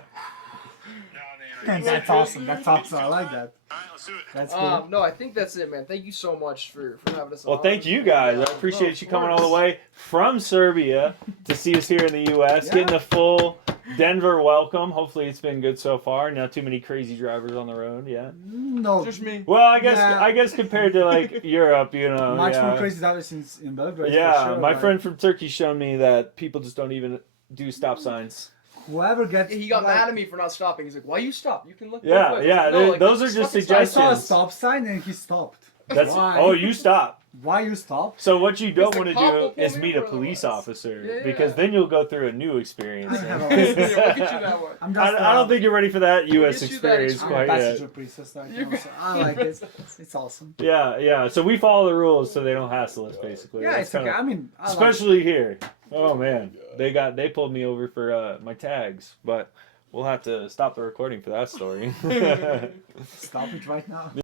Nah, man, I need That's awesome. That's awesome. I like that. Alright, let's do it. That's cool. No, I think that's it, man. Thank you so much for having us on. Well, thank you guys. I appreciate of you coming all the course. way from Serbia to see us here in the U.S. Yeah. Getting a full Denver welcome. Hopefully, it's been good so far. Not too many crazy drivers on the road yet. No. Just me. Well, Yeah. I guess compared to like Europe, you know, Much yeah. more crazy drivers in Belgrade. Yeah, for sure. my like, friend from Turkey showed me that people just don't even do stop signs. Whoever gets. He got like, mad at me for not stopping. He's like, "Why you stop? You can look." Yeah, both ways." yeah, No, like, those are this just fucking I suggestions. saw a stop sign and he stopped. That's Why? oh, you stop. Why you stopped? So what you don't the want to cop will do pull is me meet a over police otherwise. officer Yeah. because then you'll go through a new experience. I have a Yeah, license. we'll get you that one. I'm just. I don't think you're ready for that U.S. get you that experience I'm a quite yet. passenger princess. Like, you know, so I like it. It's awesome. Yeah, yeah. So we follow the rules so they don't hassle us, basically. Yeah, That's it's okay. kinda- I mean, I like especially here. Oh man, they pulled me over for my tags, but we'll have to stop the recording for that story. it. Stop it right now.